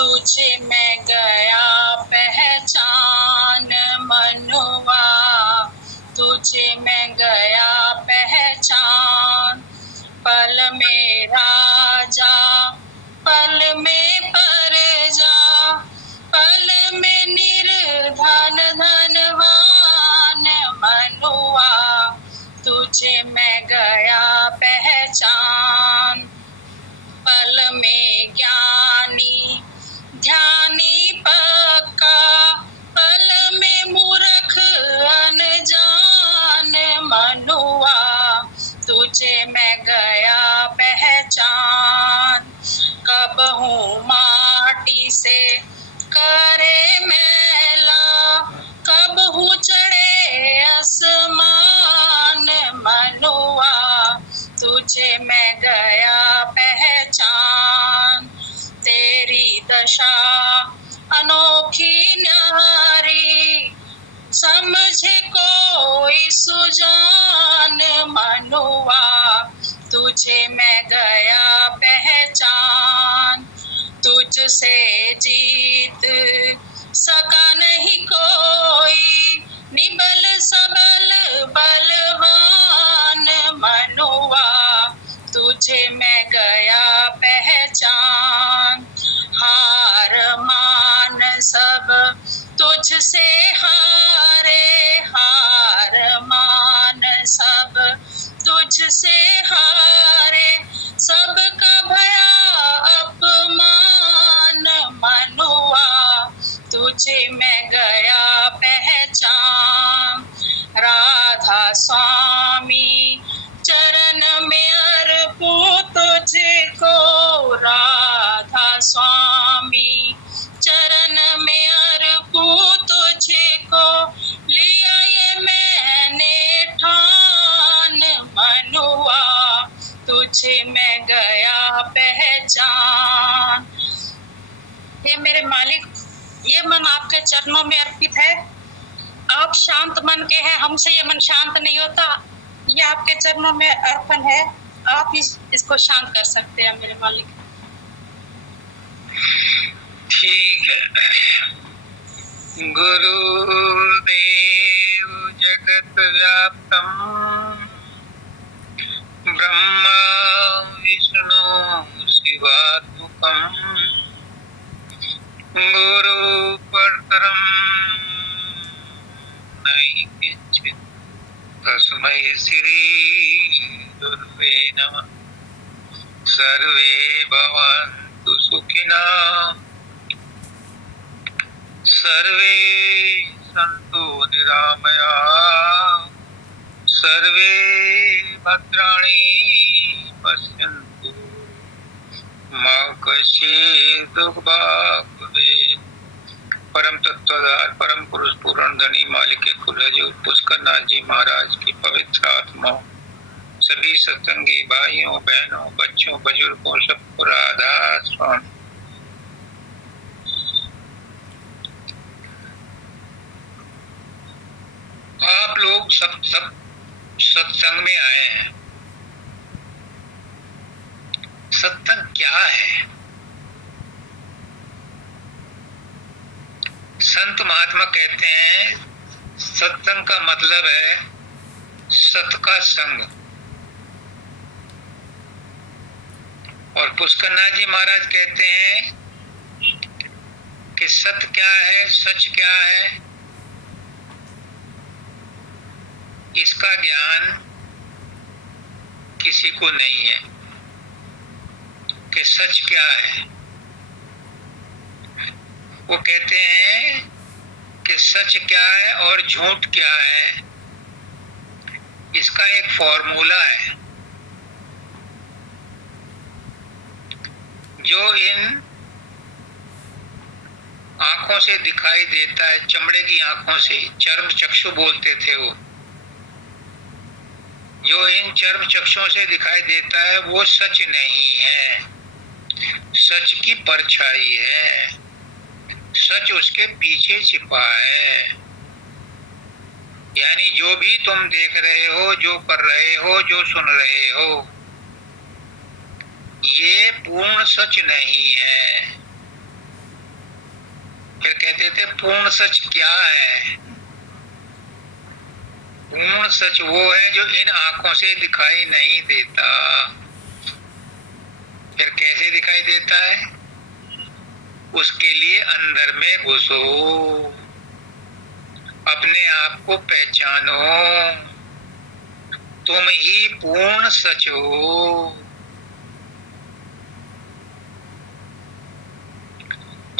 तुझे मैं गया पहचान मनुआ, तुझे मैं गया पहचान। पल में राजा, पल में प्रजा, पल में निर्धन धनवान मनुआ, तुझे मैं गया पहचान। पल में ज्ञानी ध्यानी पक्का, पल में मूर्ख अनजान मनुआ, तुझे मैं गया पहचान। कब हूँ माटी से करे मैला, कब हूँ चढ़े आसमान मनुआ, तुझे मैं गया पहचान। तेरी दशा अनोखी न्यारी, समझे कोई सुजान मनुआ, तुझे मैं गया पहचान। तुझसे जीत सका नहीं कोई, निबल सबल बलवान मनुआ, तुझे मैं गया पहचान। हार मान सब तुझसे हारे, हार मान सब तुझसे हारे, सबका भया अपमान मनुआ, तुझे मैं गया पहचान। राधा स्वामी चरण में अर्पूं तुझको, राधा स्वामी चरण में अर्पूं तुझको, लिया ये मैंने ठान मनुआ, तुझे मैं गया पहचान। हे मेरे मालिक, ये मन आपके चरणों में अर्पित है। आप शांत मन के हैं, हमसे ये मन शांत नहीं होता। ये आपके चरणों में अर्पण है, आप इसको शांत कर सकते हैं मेरे मालिक। ठीक है। गुरुदेव जगत व्याप्तम ब्रह्मा विष्णु शिवात्मकम, गुरु परतरम नहीं किंचित, तस्मै श्री गुरुवे नमः। सर्वे भवन्तु सुखिनः, सर्वे सन्तु निरामयाः, सर्वे भद्राणि पश्यन्तु मा कश्चित् दुःखभाग् भवेत्। परम तत्वधार परम पुरुष पूर्ण धनी मालिक कुलज पुष्करनाथ जी महाराज की पवित्र आत्मा, सभी सत्संगी भाइयों बहनों बच्चों बुजुर्गों सबको राधा स्वामी। आप लोग सब सत्संग में आए हैं। सत्संग क्या है? संत महात्मा कहते हैं सत्संग का मतलब है सत का संग। और पुष्करनाथ जी महाराज कहते हैं कि सत्य क्या है, सच क्या है, इसका ज्ञान किसी को नहीं है कि सच क्या है। वो कहते हैं कि सच क्या है और झूठ क्या है, इसका एक फॉर्मूला है जो इन आंखों से दिखाई देता है, चमड़े की आंखों से, चर्म चक्षु बोलते थे वो। जो इन चर्म चक्षुओं से दिखाई देता है वो सच नहीं है, सच की परछाई है, सच उसके पीछे छिपा है। यानी जो भी तुम देख रहे हो, जो कर रहे हो, जो सुन रहे हो, ये पूर्ण सच नहीं है। फिर कहते थे पूर्ण सच क्या है? पूर्ण सच वो है जो इन आंखों से दिखाई नहीं देता। फिर कैसे दिखाई देता है? उसके लिए अंदर में घुसो, अपने आप को पहचानो, तुम ही पूर्ण सच हो।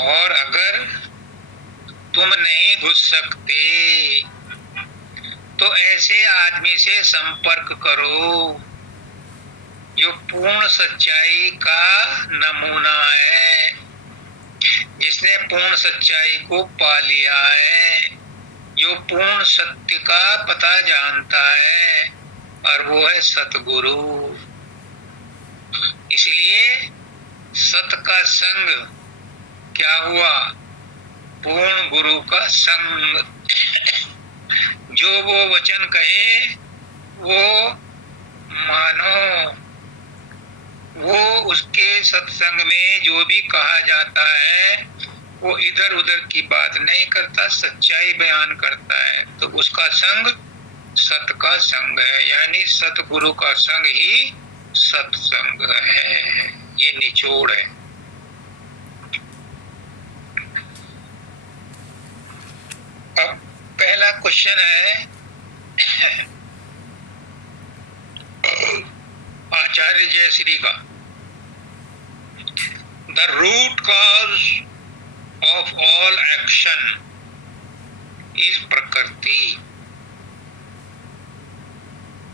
और अगर तुम नहीं घुस सकते तो ऐसे आदमी से संपर्क करो जो पूर्ण सच्चाई का नमूना है, जिसने पूर्ण सच्चाई को पा लिया है, जो पूर्ण सत्य का पता जानता है, और वो है सतगुरु। इसलिए सत का संग क्या हुआ? पूर्ण गुरु का संग। जो वो वचन कहे वो मानो, वो उसके सत्संग में जो भी कहा जाता है वो इधर उधर की बात नहीं करता, सच्चाई बयान करता है। तो उसका संग सत का संग है, यानी सतगुरु का संग ही सत्संग है। ये निचोड़ है। अब पहला क्वेश्चन है आचार्य जयश्री का। The root cause of all action is prakriti.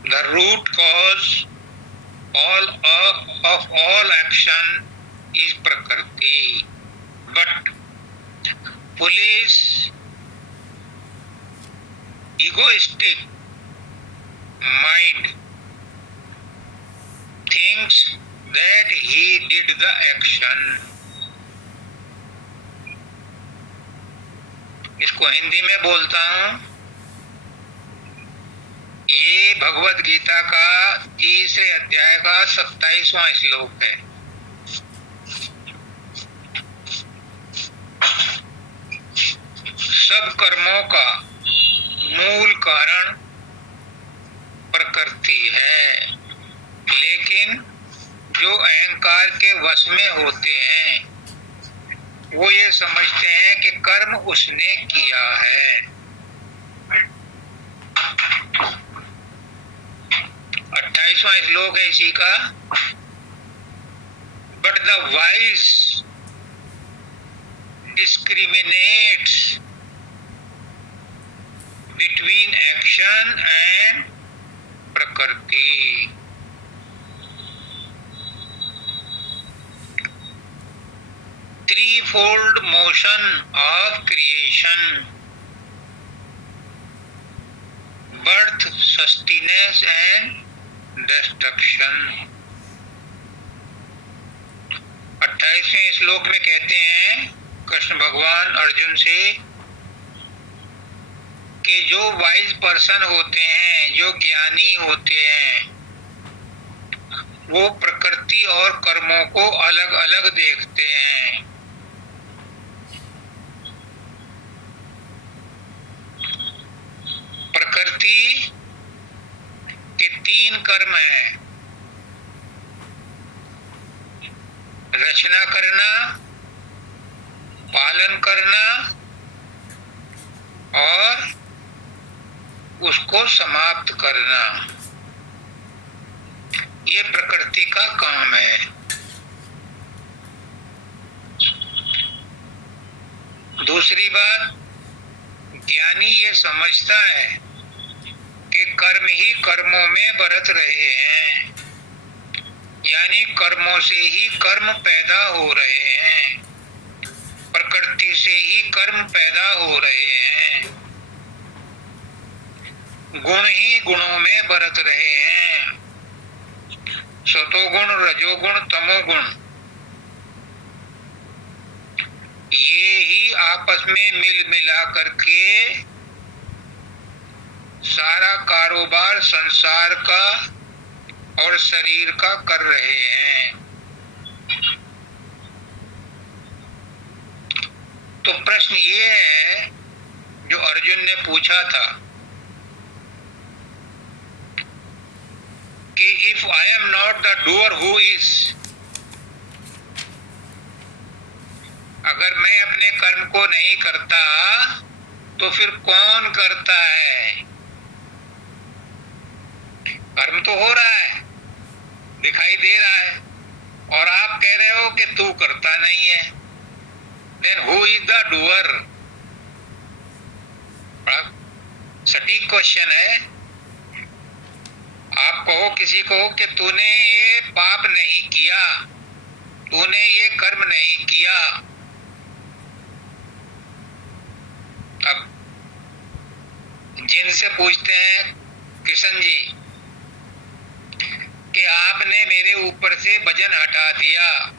The root cause of all action is prakriti, but foolish, egoistic mind thinks that he did the action. इसको हिंदी में बोलता हूं। ये भगवद गीता का 3 अध्याय का 27वां श्लोक है। सब कर्मों का मूल कारण प्रकृति है, लेकिन जो अहंकार के वश में होते हैं वो ये समझते हैं कि कर्म उसने किया है। 28वां श्लोक है इसी का। But the wise discriminates between action and prakriti. Threefold motion of creation: birth, sustenance and destruction. 28वें श्लोक में कहते हैं कृष्ण भगवान अर्जुन से कि जो वाइज पर्सन होते हैं, जो ज्ञानी होते हैं, वो प्रकृति और कर्मों को अलग अलग देखते हैं। प्रकृति के 3 कर्म हैं: रचना करना, पालन करना और उसको समाप्त करना। ये प्रकृति का काम है। दूसरी बात, ज्ञानी ये समझता है कि कर्म ही कर्मों में बरत रहे हैं, यानी कर्मों से ही कर्म पैदा हो रहे हैं, प्रकृति से ही कर्म पैदा हो रहे हैं, गुण ही गुणों में बरत रहे हैं, सतोगुण, रजोगुण, तमोगुण, ये ही आपस में मिल मिला करके सारा कारोबार संसार का और शरीर का कर रहे हैं। तो प्रश्न ये है जो अर्जुन ने पूछा था कि if I am not the doer who is, अगर मैं अपने कर्म को नहीं करता तो फिर कौन करता है? कर्म तो हो रहा है, दिखाई दे रहा है, और आप कह रहे हो कि तू करता नहीं है। Then who is the doer? बड़ा सटीक क्वेश्चन है। आप कहो किसी को कि तूने ये पाप नहीं किया, तूने ये कर्म नहीं किया, अब जिनसे पूछते हैं किशन जी कि आपने मेरे ऊपर से वजन हटा दिया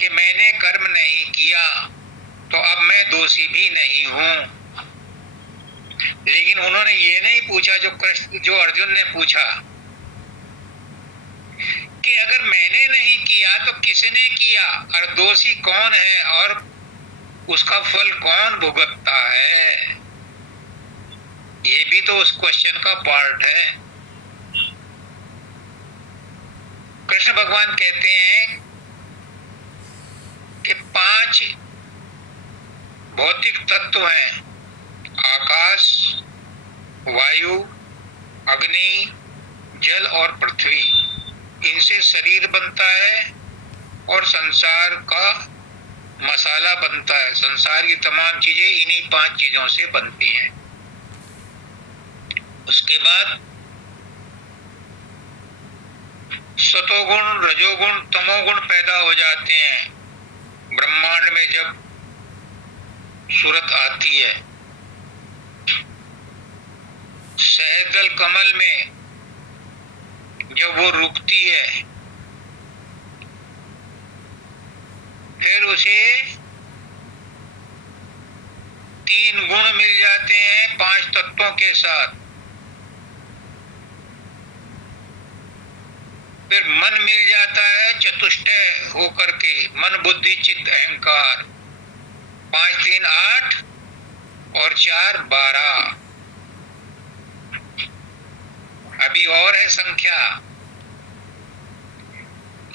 कि मैंने कर्म नहीं किया, तो अब मैं दोषी भी नहीं हूं। लेकिन उन्होंने ये नहीं पूछा जो अर्जुन ने पूछा कि अगर मैंने नहीं किया तो किसने किया, और दोषी कौन है, और उसका फल कौन भुगतता है? ये भी तो उस क्वेश्चन का पार्ट है। कृष्ण भगवान कहते हैं कि 5 भौतिक तत्व हैं, आकाश, वायु, अग्नि, जल और पृथ्वी। इनसे शरीर बनता है और संसार का मसाला बनता है। संसार की तमाम चीजें इन्हीं 5 चीजों से बनती हैं। उसके बाद सतोगुण, रजोगुण, तमोगुण पैदा हो जाते हैं ब्रह्मांड में जब सूरत आती है। सहजल कमल में जब वो रुकती है, फिर उसे 3 गुण मिल जाते हैं 5 तत्वों के साथ। फिर मन मिल जाता है चतुष्टय होकर के, मन बुद्धि चित्त अहंकार। 5 3 8 और 4 12। अभी और है संख्या।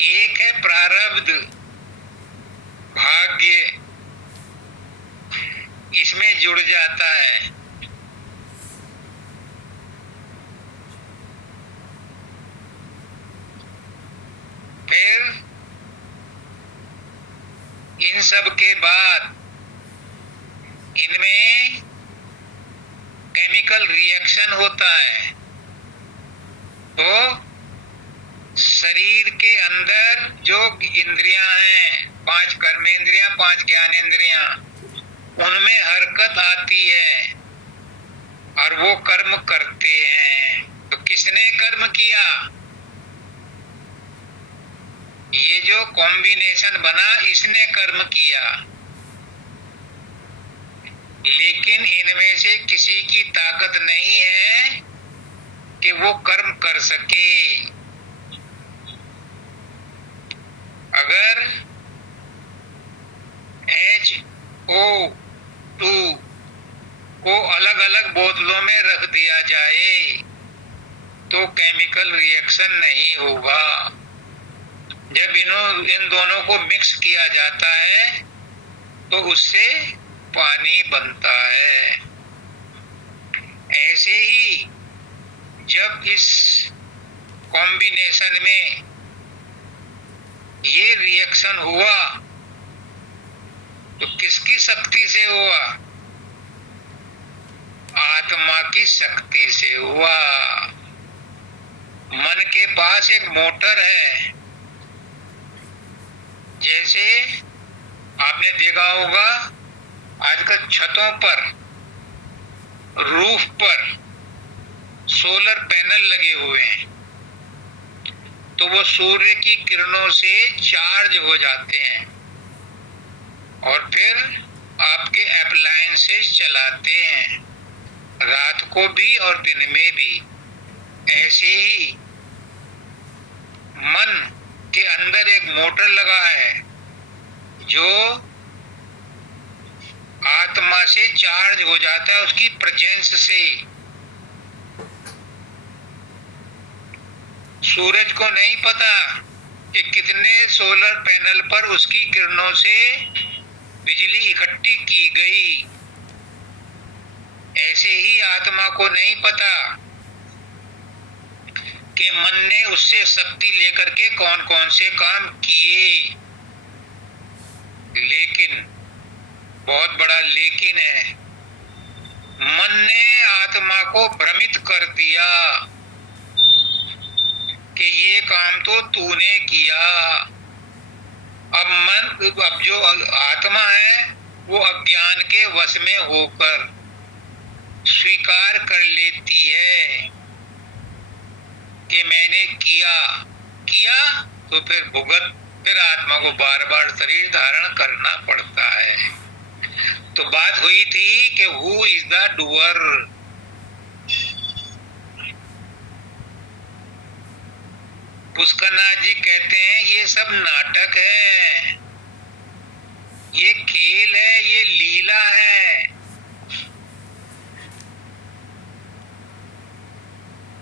एक है प्रारब्ध, भाग्य, इसमें जुड़ जाता है। फिर इन सब के बाद इनमें केमिकल रिएक्शन होता है, तो शरीर के अंदर जो इंद्रियां हैं, 5 कर्मेंद्रियां, 5 ज्ञानेंद्रियां, उनमें हरकत आती है और वो कर्म करते हैं। तो किसने कर्म किया? ये जो कॉम्बिनेशन बना, इसने कर्म किया। लेकिन इनमें से किसी की ताकत नहीं है कि वो कर्म कर सके। अगर HO2 को अलग अलग बोतलों में रख दिया जाए तो केमिकल रिएक्शन नहीं होगा। जब इन दोनों को मिक्स किया जाता है तो उससे पानी बनता है। ऐसे ही जब इस कॉम्बिनेशन में ये रिएक्शन हुआ तो किसकी शक्ति से हुआ? आत्मा की शक्ति से हुआ। मन के पास एक मोटर है। जैसे आपने देखा होगा आजकल छतों पर, रूफ पर सोलर पैनल लगे हुए हैं, तो वो सूर्य की किरणों से चार्ज हो जाते हैं और फिर आपके अप्लायंसेस चलाते हैं, रात को भी और दिन में भी। ऐसे ही मन के अंदर एक मोटर लगा है जो आत्मा से चार्ज हो जाता है, उसकी प्रेजेंस से। सूरज को नहीं पता कि कितने सोलर पैनल पर उसकी किरणों से बिजली इकट्ठी की गई। ऐसे ही आत्मा को नहीं पता कि मन ने उससे शक्ति लेकर के कौन कौन से काम किए। लेकिन, बहुत बड़ा लेकिन है, मन ने आत्मा को भ्रमित कर दिया कि ये काम तो तूने किया। अब जो आत्मा है वो अज्ञान के वश में होकर स्वीकार कर लेती है कि मैंने किया तो फिर आत्मा को बार बार शरीर धारण करना पड़ता है। तो बात हुई थी कि who is the doer. Pushkarnath ji कहते हैं ये सब नाटक है, ये खेल है, ये लीला है।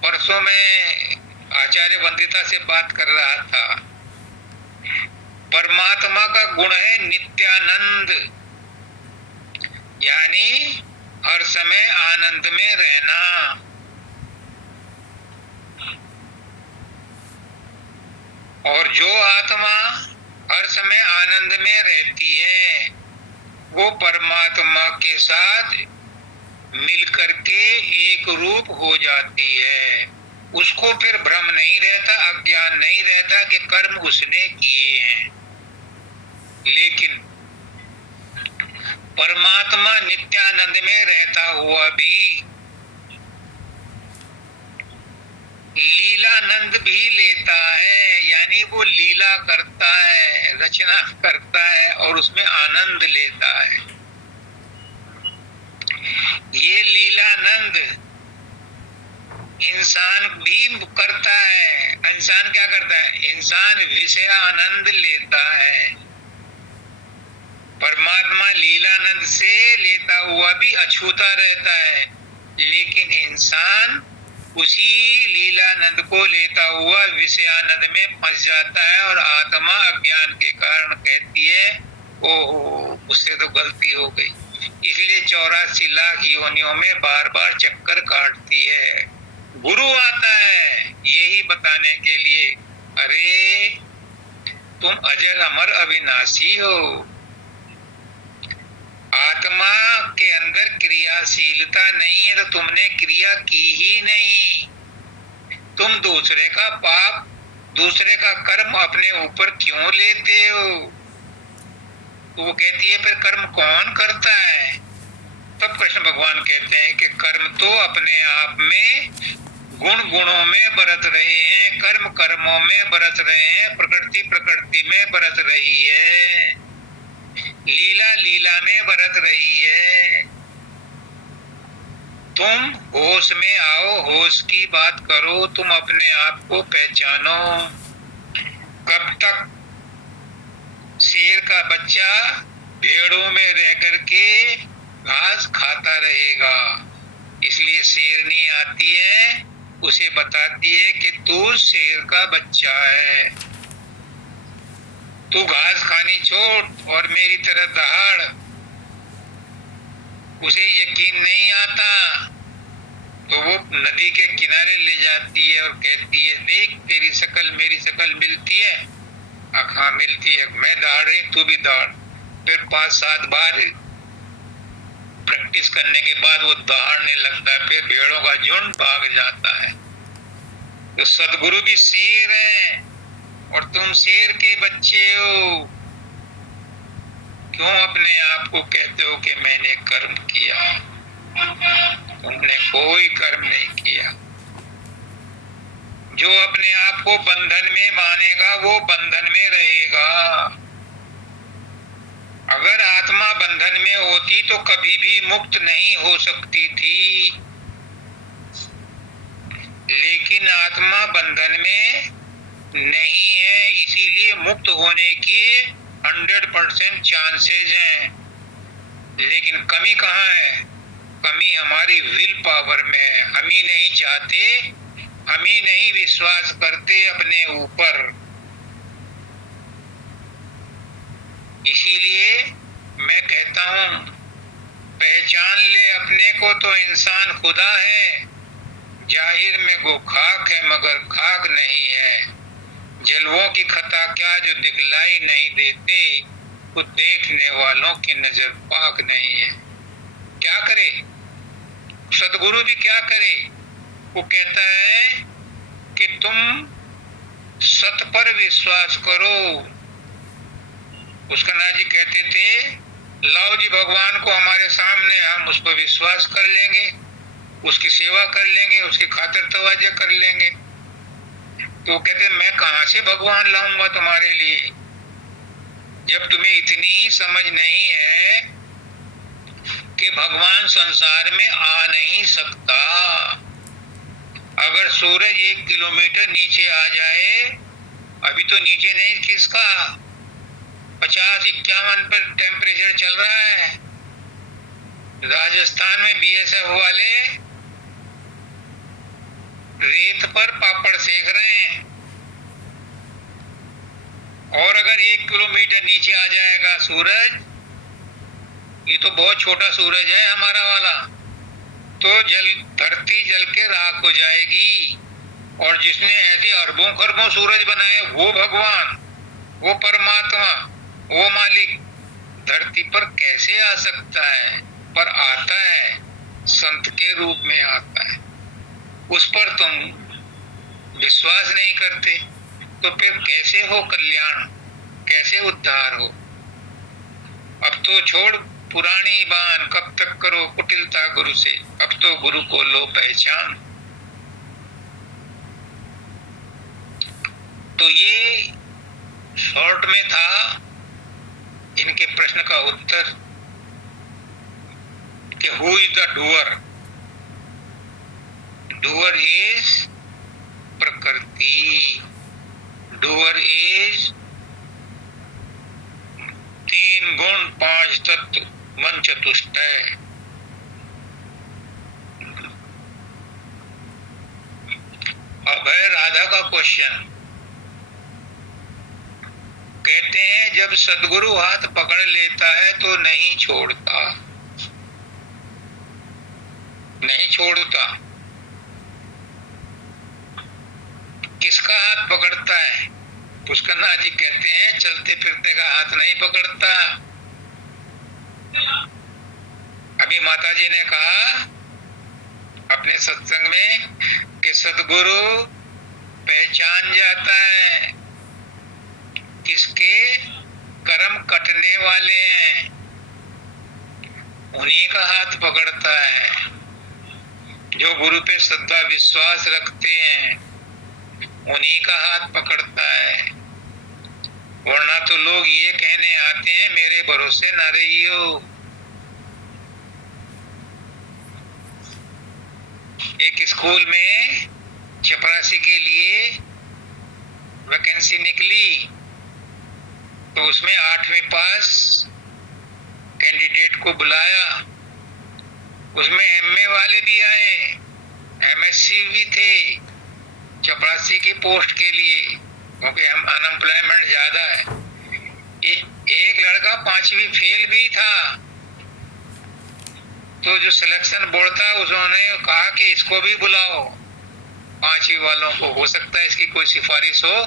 परसों में आचार्य वंदिता से बात कर रहा था। परमात्मा का गुण है नित्यानंद, यानी हर समय आनंद में रहना। और जो आत्मा हर समय आनंद में रहती है वो परमात्मा के साथ मिलकर के एक रूप हो जाती है। उसको फिर भ्रम नहीं रहता, अज्ञान नहीं रहता कि कर्म उसने किए हैं। लेकिन परमात्मा नित्यानंद में रहता हुआ भी लीलानंद भी लेता है, यानी वो लीला करता है, रचना करता है और उसमें आनंद लेता है। ये लीलानंद इंसान भी करता है। इंसान क्या करता है? इंसान विषय आनंद लेता है। परमात्मा लीलानंद से लेता हुआ भी अछूता रहता है, लेकिन इंसान उसी लीलानंद को लेता हुआ विषयानंद में फंस जाता है और आत्मा अज्ञान के कारण कहती है ओहो मुझसे तो गलती हो गई। इसलिए 84 लाख योनियों में बार बार चक्कर काटती है। गुरु आता है यही बताने के लिए, अरे तुम अजर अमर अविनाशी हो। आत्मा के अंदर क्रियाशीलता नहीं है तो तुमने क्रिया की ही नहीं। तुम दूसरे का पाप, दूसरे का कर्म अपने ऊपर क्यों लेते हो? तो वो कहती है फिर कर्म कौन करता है? तब कृष्ण भगवान कहते हैं कि कर्म तो अपने आप में गुणों में बरत रहे हैं, कर्म कर्मों में बरत रहे हैं, प्रकृति प्रकृति में बरत रही है, लीला लीला में बरत रही है। तुम होश में आओ, होश की बात करो, तुम अपने आप को पहचानो। कब तक शेर का बच्चा भेड़ों में रह करके घास खाता रहेगा? इसलिए शेरनी आती है, उसे बताती है कि तू शेर का बच्चा है, तू घास खानी छोड़ और मेरी तरह दहाड़। उसे यकीन नहीं आता तो वो नदी के किनारे ले जाती है और कहती है देख तेरी शकल मेरी शकल मिलती है? हाँ मिलती है, मैं दहाड़ रही तू भी दहाड़। फिर 5-7 बार प्रैक्टिस करने के बाद वो दहाड़ने लगता है, फिर भेड़ों का झुंड भाग जाता है। तो सदगुरु भी शेर है और तुम शेर के बच्चे हो। क्यों अपने आप को कहते हो कि मैंने कर्म किया? तुमने कोई कर्म नहीं किया। जो अपने आप को बंधन में मानेगा वो बंधन में रहेगा। अगर आत्मा बंधन में होती तो कभी भी मुक्त नहीं हो सकती थी, लेकिन आत्मा बंधन में नहीं है, इसीलिए मुक्त होने के 100% चांसेस हैं। लेकिन कमी कहाँ है? कमी हमारी विल पावर में है। हम ही नहीं चाहते, हम ही नहीं विश्वास करते अपने ऊपर। इसीलिए मैं कहता हूं, पहचान ले अपने को तो इंसान खुदा है। जाहिर में गो खाक है मगर खाक नहीं है। जलवों की खता क्या जो दिखलाई नहीं देते, खुद देखने वालों की नजर पाक नहीं है। क्या करे सदगुरु भी, क्या करे? वो कहता है कि तुम सत पर विश्वास करो। उसका नाथ जी कहते थे, लाओ जी भगवान को हमारे सामने, हम उस पर विश्वास कर लेंगे, उसकी सेवा कर लेंगे, उसकी खातिर तवज्जो कर लेंगे। तो कहते मैं कहां से भगवान लाऊंगा तुम्हारे लिए, जब तुम्हें इतनी ही समझ नहीं है कि भगवान संसार में आ नहीं सकता। अगर सूरज 1 किलोमीटर नीचे आ जाए, अभी तो नीचे नहीं खिसका, 50-51 पर टेम्परेचर चल रहा है। राजस्थान में बीएसएफ वाले रेत पर पापड़ सेक रहे हैं, और अगर 1 किलोमीटर नीचे आ जाएगा सूरज, ये तो बहुत छोटा सूरज है हमारा वाला, तो धरती जल के राख हो जाएगी। और जिसने ऐसे अरबों खरबों सूरज बनाए, वो भगवान, वो परमात्मा, वो मालिक धरती पर कैसे आ सकता है? पर आता है, संत के रूप में आता है। उस पर तुम विश्वास नहीं करते, तो फिर कैसे हो कल्याण, कैसे उद्धार हो? अब तो छोड़ पुरानी बान, कब तक करो कुटिलता गुरु से, अब तो गुरु को लो पहचान। तो ये शॉर्ट में था इनके प्रश्न का उत्तर कि who is the doer? Doer is प्रकृति, डूअर इज 3 गुण 5 तत्व मन चतुष्टय। अब है राधा का क्वेश्चन। कहते हैं जब सदगुरु हाथ पकड़ लेता है तो नहीं छोड़ता, नहीं छोड़ता। किसका हाथ पकड़ता है? पुष्करनाथ जी कहते हैं चलते फिरते का हाथ नहीं पकड़ता। अभी माता जी ने कहा अपने सत्संग में कि सदगुरु पहचान जाता है किसके कर्म कटने वाले हैं, उन्हीं का हाथ पकड़ता है। जो गुरु पे श्रद्धा विश्वास रखते हैं, उन्हीं का हाथ पकड़ता है। वरना तो लोग ये कहने आते हैं मेरे भरोसे ना रहियो। एक स्कूल में चपरासी के लिए वैकेंसी निकली, तो उसमें 8वीं पास कैंडिडेट को बुलाया। उसमें एमए वाले भी आए, एमएससी भी थे चपरासी की पोस्ट के लिए, क्योंकि हम अनएम्प्लॉयमेंट ज्यादा है। एक लड़का 5वीं फेल भी था, तो जो सिलेक्शन बोर्ड था उन्होंने कहा कि इसको भी बुलाओ, 5वीं वालों को, हो सकता है इसकी कोई सिफारिश हो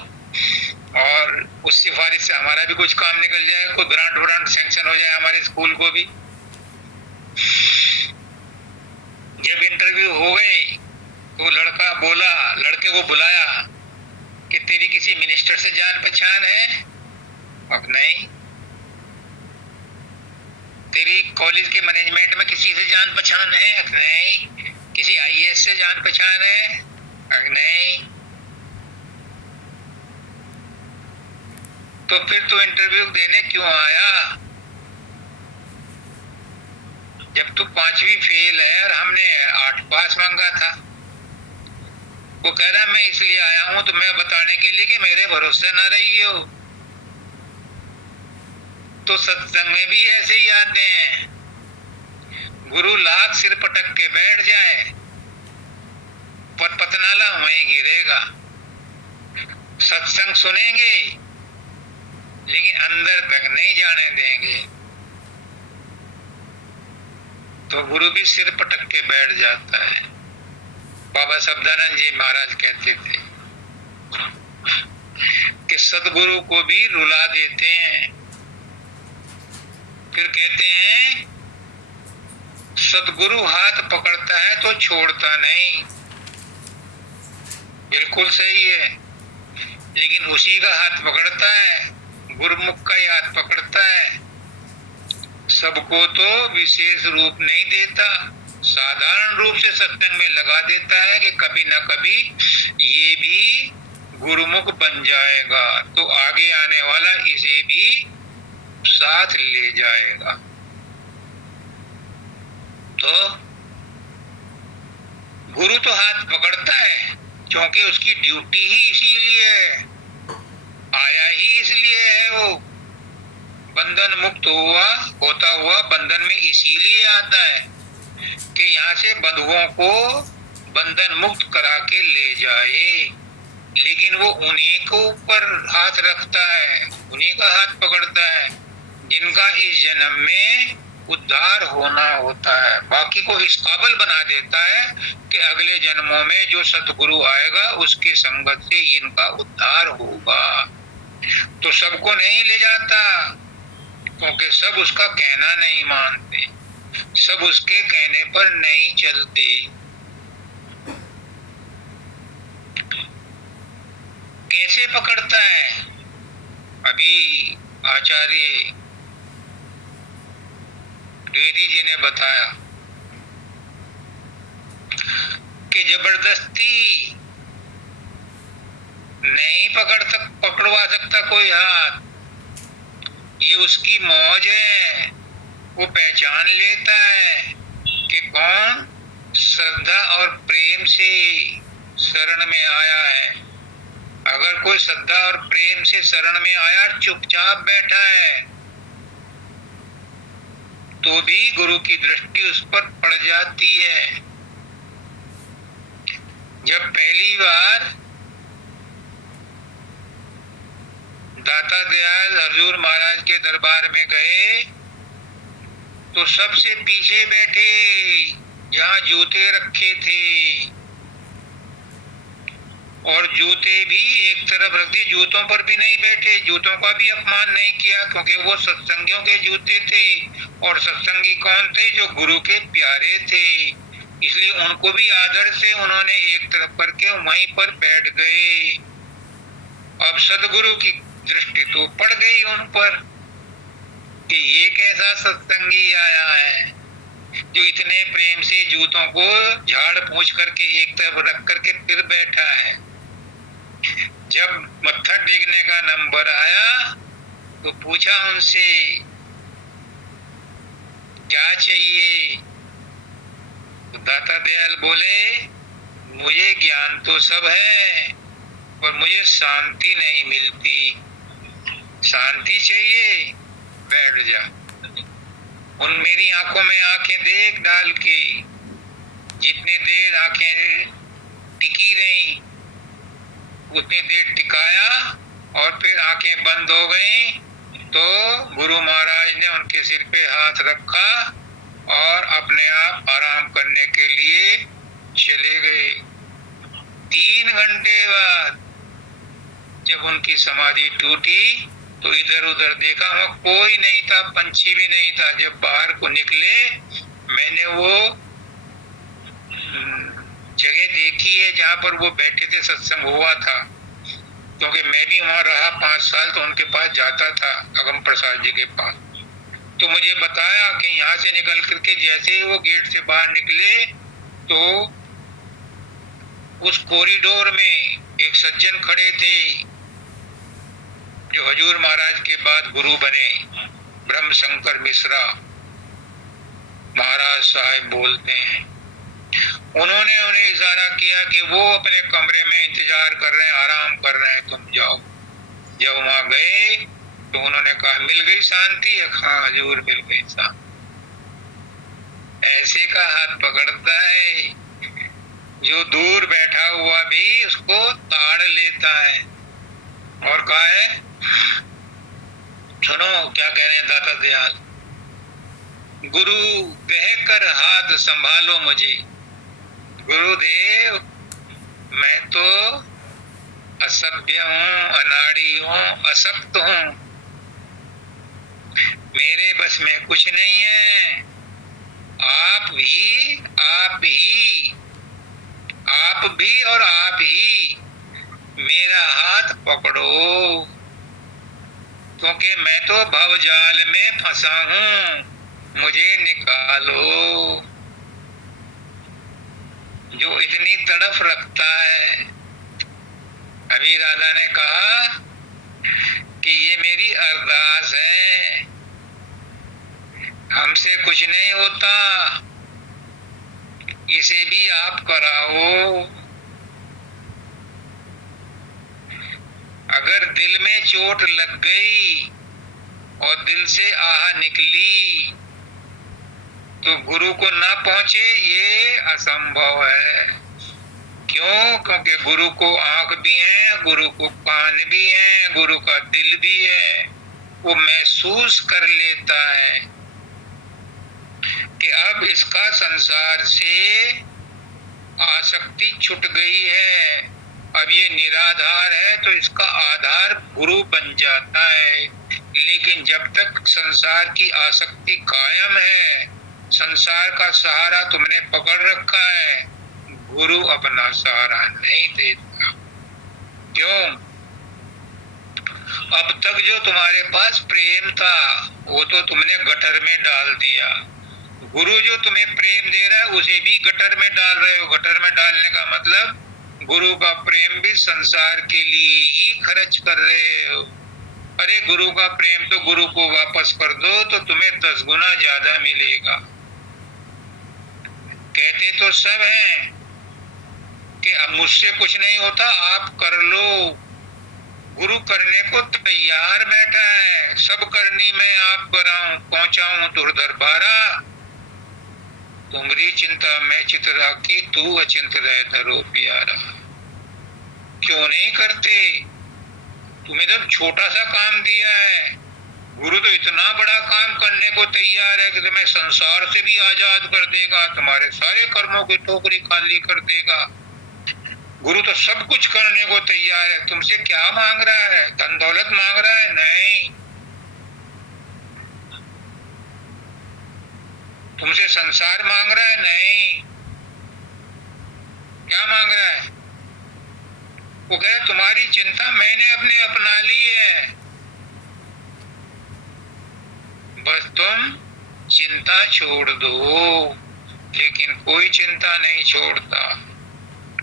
और उस सिफारिश से हमारा भी कुछ काम निकल जाए, कोई ग्रांट सैंक्शन हो जाए हमारे स्कूल को भी। जब इंटरव्यू हो गई तो लड़का बोला, लड़के को बुलाया कि तेरी किसी मिनिस्टर से जान पहचान है? अब नहीं। तेरी कॉलेज के मैनेजमेंट में किसी से जान पहचान है? अब नहीं। किसी आईएएस से जान पहचान है? अब नहीं। तो फिर तो इंटरव्यू देने क्यों आया? जब तू 5वीं फेल है और हमने 8 पास मांगा था। वो कह रहा मैं इसलिए आया हूं तुम्हें बताने के लिए कि मेरे भरोसे न रहियो। तो सत्संग में भी ऐसे ही आते हैं गुरु लाख सिर पटक के बैठ जाए पर पतनाला वहीं गिरेगा। सत्संग सुनेंगे लेकिन अंदर तक नहीं जाने देंगे तो गुरु भी सिर पटक के बैठ जाता है। बाबा शब्दानंद जी महाराज कहते थे कि सदगुरु को भी रुला देते हैं। फिर कहते हैं सदगुरु हाथ पकड़ता है तो छोड़ता नहीं। बिल्कुल सही है, लेकिन उसी का हाथ पकड़ता है, गुरुमुख का ही हाथ पकड़ता है। सबको तो विशेष रूप नहीं देता, साधारण रूप से सत्संग में लगा देता है कि कभी न कभी ये भी गुरुमुख बन जाएगा तो आगे आने वाला इसे भी साथ ले जाएगा। तो गुरु तो हाथ पकड़ता है क्योंकि उसकी ड्यूटी ही इसीलिए है, आया ही इसलिए है। वो बंधन मुक्त होता हुआ बंधन में इसीलिए आता है कि यहाँ से बंधुओं को बंधन मुक्त करा के ले जाए। लेकिन वो उन्हीं को ऊपर हाथ रखता है, उन्हीं का हाथ पकड़ता है जिनका इस जन्म में उद्धार होना होता है। बाकी को इस काबिल बना देता है कि अगले जन्मों में जो सतगुरु आएगा उसके संगत से इनका उद्धार होगा। तो सबको नहीं ले जाता क्योंकि सब उसका कहना नहीं मानते, सब उसके कहने पर नहीं चलते। कैसे पकड़ता है? अभी आचार्य द्विवेदी जी ने बताया कि जबरदस्ती नहीं पकड़वा सकता कोई हाथ, ये उसकी मौज है। वो पहचान लेता है कि कौन श्रद्धा और प्रेम से शरण में आया है। अगर कोई श्रद्धा और प्रेम से शरण में आया, चुपचाप बैठा है, तो भी गुरु की दृष्टि उस पर पड़ जाती है। जब पहली बार दाता दयाल हजूर महाराज के दरबार में गए तो सबसे पीछे बैठे जहां जूते रखे थे, और जूते भी एक तरफ रख दिए, जूतों पर भी नहीं बैठे, जूतों का भी अपमान नहीं किया क्योंकि वो सत्संगियों के जूते थे। और सत्संगी कौन थे? जो गुरु के प्यारे थे, इसलिए उनको भी आदर से उन्होंने एक तरफ करके वहीं पर बैठ गए। अब सदगुरु की दृष्टि तो पड़ गई उन पर कि ये कैसा सत्संगी आया है जो इतने प्रेम से जूतों को झाड़ पूछ करके एक तरफ रख करके फिर बैठा है। जब मत्था टेकने का नंबर आया तो पूछा उनसे क्या चाहिए, तो दाता दयाल बोले मुझे ज्ञान तो सब है पर मुझे शांति नहीं मिलती, शांति चाहिए, बैठ जा। उन मेरी आंखों में आंखें देख डाल के, जितनी देर आंखें टिकी रही उतनी देर टिकाया और फिर आंखें बंद हो गई तो गुरु महाराज ने उनके सिर पे हाथ रखा और अपने आप आराम करने के लिए चले गए। 3 घंटे बाद जब उनकी समाधि टूटी तो इधर उधर देखा, वहां कोई नहीं था, पंछी भी नहीं था। जब बाहर को निकले मैंने वो जगह देखी है जहां पर वो बैठे थे, सत्संग हुआ था, क्योंकि मैं भी वहां रहा 5 साल तो उनके पास जाता था, अगम प्रसाद जी के पास। तो मुझे बताया कि यहाँ से निकल करके जैसे ही वो गेट से बाहर निकले तो उस कॉरिडोर में एक सज्जन खड़े थे जो हजूर महाराज के बाद गुरु बने, ब्रह्म शंकर मिश्रा महाराज साहब बोलते हैं। उन्होंने उन्हें इशारा किया कि वो अपने कमरे में इंतजार कर रहे हैं, आराम कर रहे हैं, तुम जाओ। जब वहां गए तो उन्होंने कहा मिल गई शांति? हाँ हजूर मिल गई शांति। ऐसे का हाथ पकड़ता है जो दूर बैठा हुआ भी उसको ताड़ लेता है। और कहा है, सुनो क्या कह रहे हैं दाता दयाल, गुरु कहकर हाथ संभालो मुझे। गुरुदेव मैं तो असभ्य हूँ, अनाड़ी हूँ, असक्त हूँ, मेरे बस में कुछ नहीं है। आप भी और आप ही मेरा हाथ पकड़ो, क्योंकि मैं तो भवजाल में फंसा हूँ, मुझे निकालो। जो इतनी तड़फ रखता है, अभी राधा ने कहा कि ये मेरी अरदास है, हमसे कुछ नहीं होता, इसे भी आप कराओ। अगर दिल में चोट लग गई और दिल से आह निकली तो गुरु को ना पहुंचे ये असंभव है। क्यों? क्योंकि गुरु को आंख भी है, गुरु को कान भी है, गुरु का दिल भी है। वो महसूस कर लेता है कि अब इसका संसार से आसक्ति छूट गई है, अब ये निराधार है, तो इसका आधार गुरु बन जाता है। लेकिन जब तक संसार की आसक्ति कायम है, संसार का सहारा तुमने पकड़ रखा है, गुरु अपना सहारा नहीं देता। क्यों? अब तक जो तुम्हारे पास प्रेम था वो तो तुमने गटर में डाल दिया। गुरु जो तुम्हें प्रेम दे रहा है उसे भी गटर में डाल रहे हो। गटर में डालने का मतलब गुरु का प्रेम भी संसार के लिए ही खर्च कर रहे हो। अरे गुरु का प्रेम तो गुरु को वापस कर दो तो तुम्हें 10 गुना ज्यादा मिलेगा। कहते तो सब हैं कि अब मुझसे कुछ नहीं होता, आप कर लो। गुरु करने को तैयार बैठा है, सब करनी मैं आप कराऊं, पहुंचाऊं तुर दरबारा। तुमरी चिंता मैं चित राखी, तू अचिंत रह धरो प्यारा। क्यों नहीं करते? तुम्हें तो छोटा सा काम दिया है, गुरु तो इतना बड़ा काम करने को तैयार है कि तुम्हें संसार से भी आजाद कर देगा, तुम्हारे सारे कर्मों की टोकरी खाली कर देगा। गुरु तो सब कुछ करने को तैयार है। तुमसे क्या मांग रहा है? धन दौलत मांग रहा है? नहीं। तुमसे संसार मांग रहा है? नहीं। क्या मांग रहा है? वो कह रहा तुम्हारी चिंता मैंने अपने अपना ली है, बस तुम चिंता छोड़ दो। लेकिन कोई चिंता नहीं छोड़ता।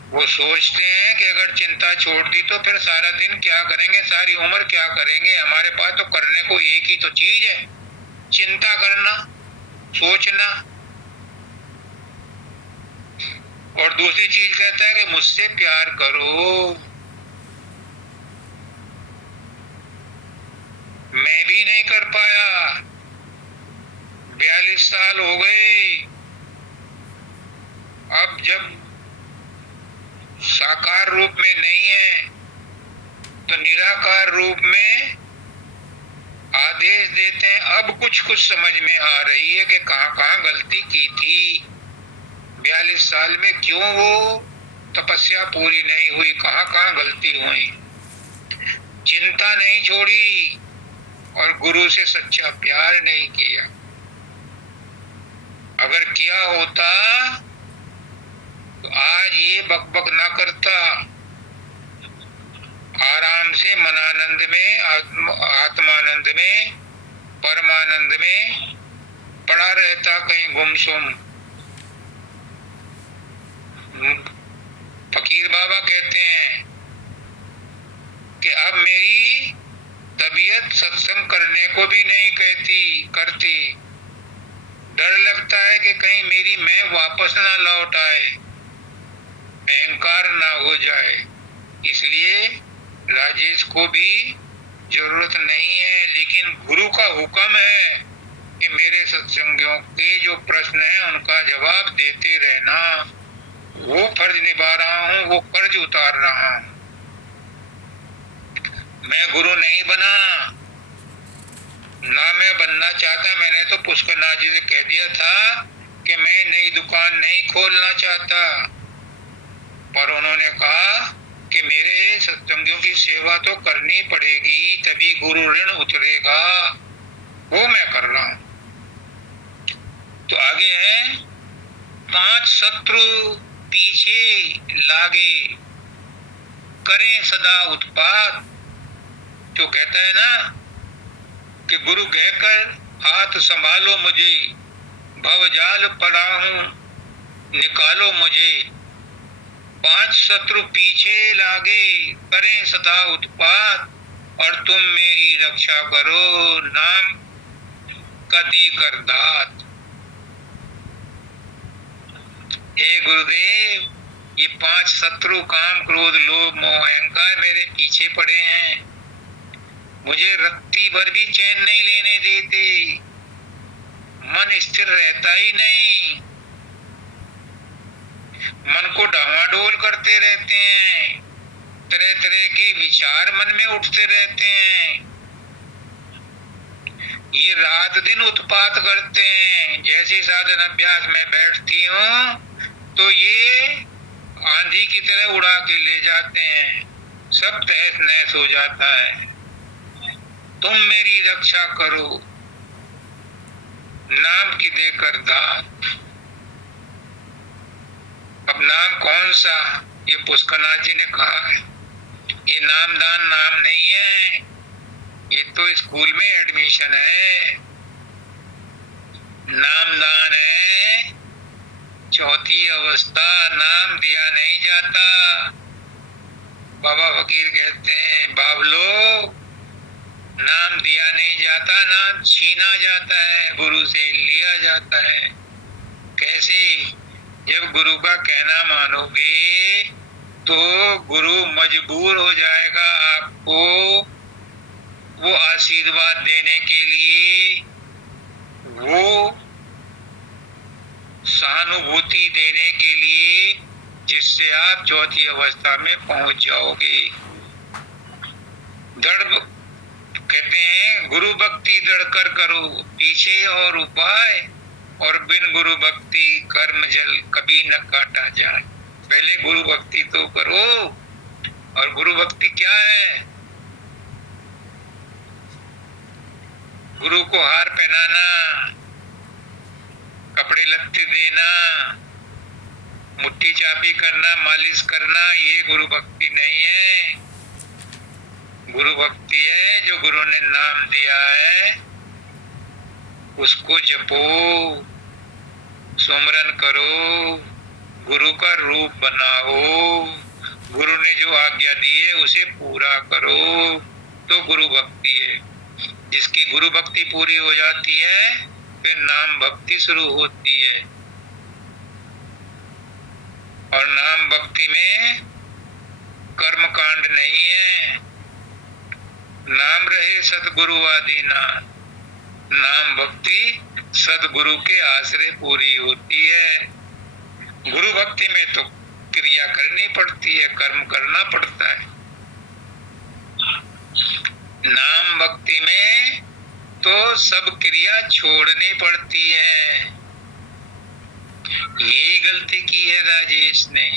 वो सोचते हैं कि अगर चिंता छोड़ दी तो फिर सारा दिन क्या करेंगे, सारी उम्र क्या करेंगे। हमारे पास तो करने को एक ही तो चीज है, चिंता करना, सोचना। और दूसरी चीज कहता है कि मुझसे प्यार करो। मैं भी नहीं कर पाया, 42 साल हो गए। अब जब साकार रूप में नहीं है तो निराकार रूप में आदेश देते हैं। अब कुछ कुछ समझ में आ रही है कि कहाँ कहाँ गलती की थी, 42 साल में क्यों वो तपस्या पूरी नहीं हुई, कहाँ कहाँ गलती हुई। चिंता नहीं छोड़ी और गुरु से सच्चा प्यार नहीं किया। अगर किया होता तो आज ये बकबक ना करता, आराम से मनानंद में, आत्मानंद में, परमानंद में पड़ा रहता कहीं गुमसुम। फकीर बाबा कहते हैं कि अब मेरी तबीयत सत्संग करने को भी नहीं करती। डर लगता है कि कहीं मेरी मैं वापस ना लौट आए, अहंकार ना हो जाए। इसलिए राजेश को भी जरूरत नहीं है, लेकिन गुरु का हुक्म है कि मेरे सत्संगियों के जो प्रश्न है उनका जवाब देते रहना। वो फर्ज निभा रहा हूँ, वो कर्ज उतार रहा हूँ। मैं गुरु नहीं बना, ना मैं बनना चाहता। मैंने तो पुष्करनाथ जी से कह दिया था कि मैं नई दुकान नहीं खोलना चाहता, पर उन्होंने कहा कि मेरे सत्संगियों की सेवा तो करनी पड़ेगी, तभी गुरु ऋण उतरेगा। वो मैं कर रहा हूं। तो आगे है, 5 शत्रु पीछे लागे, करें सदा उत्पात। जो कहता है ना कि गुरु कहकर हाथ संभालो मुझे, भवजाल पड़ा हूं निकालो मुझे। 5 शत्रु पीछे लागे, करें सदा उत्पात, और तुम मेरी रक्षा करो, नाम का देकर दात। हे गुरुदेव, ये 5 शत्रु काम क्रोध लोभ मोह अहंकार मेरे पीछे पड़े हैं, मुझे रत्ती भर भी चैन नहीं लेने देते, मन स्थिर रहता ही नहीं, मन को डावाडोल करते रहते हैं, तरह तरह के विचार मन में उठते रहते हैं, ये रात दिन उत्पात करते हैं। जैसे साधन अभ्यास में बैठती हूँ तो ये आंधी की तरह उड़ा के ले जाते हैं, सब तहस नहस हो जाता है। तुम मेरी रक्षा करो, नाम की देकर दात। अब नाम कौन सा? ये पुष्करनाथ जी ने कहा है, ये नामदान नाम नहीं है, ये तो स्कूल में एडमिशन है। नामदान है चौथी अवस्था, नाम दिया नहीं जाता। बाबा फकीर कहते हैं, बाबलो, नाम दिया नहीं जाता, नाम छीना जाता है, गुरु से लिया जाता है। कैसे? जब गुरु का कहना मानोगे तो गुरु मजबूर हो जाएगा आपको वो आशीर्वाद देने के लिए, वो सहानुभूति देने के लिए, जिससे आप चौथी अवस्था में पहुंच जाओगे। दृढ़ कहते हैं, गुरु भक्ति दृढ़ कर करो, पीछे और उपाय, और बिन गुरु भक्ति कर्म जल कभी न काटा जाए। पहले गुरु भक्ति तो करो। और गुरु भक्ति क्या है? गुरु को हार पहनाना, कपड़े लत्ते देना, मुट्ठी चाबी करना, मालिश करना, ये गुरु भक्ति नहीं है। गुरु भक्ति है जो गुरु ने नाम दिया है उसको जपो, सुमरन करो, गुरु का रूप बनाओ, गुरु ने जो आज्ञा दी है उसे पूरा करो, तो गुरु भक्ति है। जिसकी गुरु भक्ति पूरी हो जाती है फिर नाम भक्ति शुरू होती है। और नाम भक्ति में कर्म कांड नहीं है। नाम रहे सतगुरु आदीना, नाम भक्ति सदगुरु के आश्रय पूरी होती है। गुरु भक्ति में तो क्रिया करनी पड़ती है, कर्म करना पड़ता है। नाम भक्ति में तो सब क्रिया छोड़नी पड़ती है। यही गलती की है राजेश ने।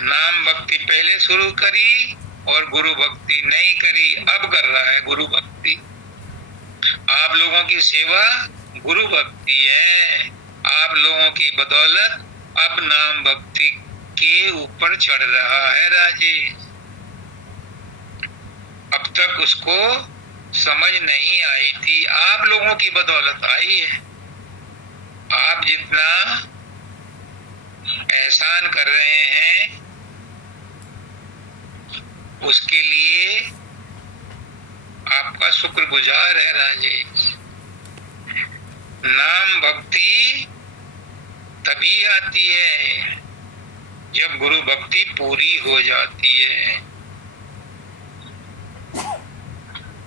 नाम भक्ति पहले शुरू करी और गुरु भक्ति नहीं करी, अब कर रहा है गुरु भक्ति। आप लोगों की सेवा गुरु भक्ति है। आप लोगों की बदौलत अब नाम भक्ति के ऊपर चढ़ रहा है राजेश। अब तक उसको समझ नहीं आई थी, आप लोगों की बदौलत आई है। आप जितना एहसान कर रहे हैं उसके लिए आपका शुक्रगुजार है राजेश। नाम भक्ति तभी आती है जब गुरु भक्ति पूरी हो जाती है।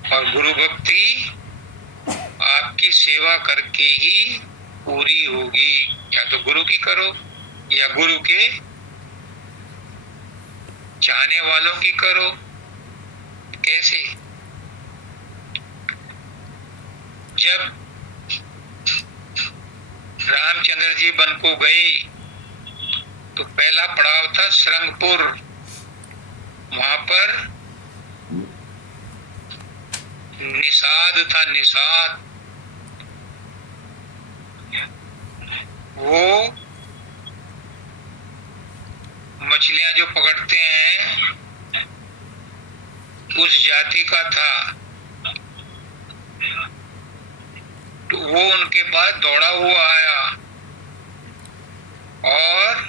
और गुरु भक्ति आपकी सेवा करके ही पूरी होगी। या तो गुरु की करो या गुरु के चाहने वालों की करो। कैसे? जब रामचंद्र जी वन को गए तो पहला पड़ाव था श्रृंगपुर। वहां पर निषाद था, निषाद। वो मछलियां जो पकड़ते हैं उस जाति का था। तो वो उनके पास दौड़ा हुआ आया और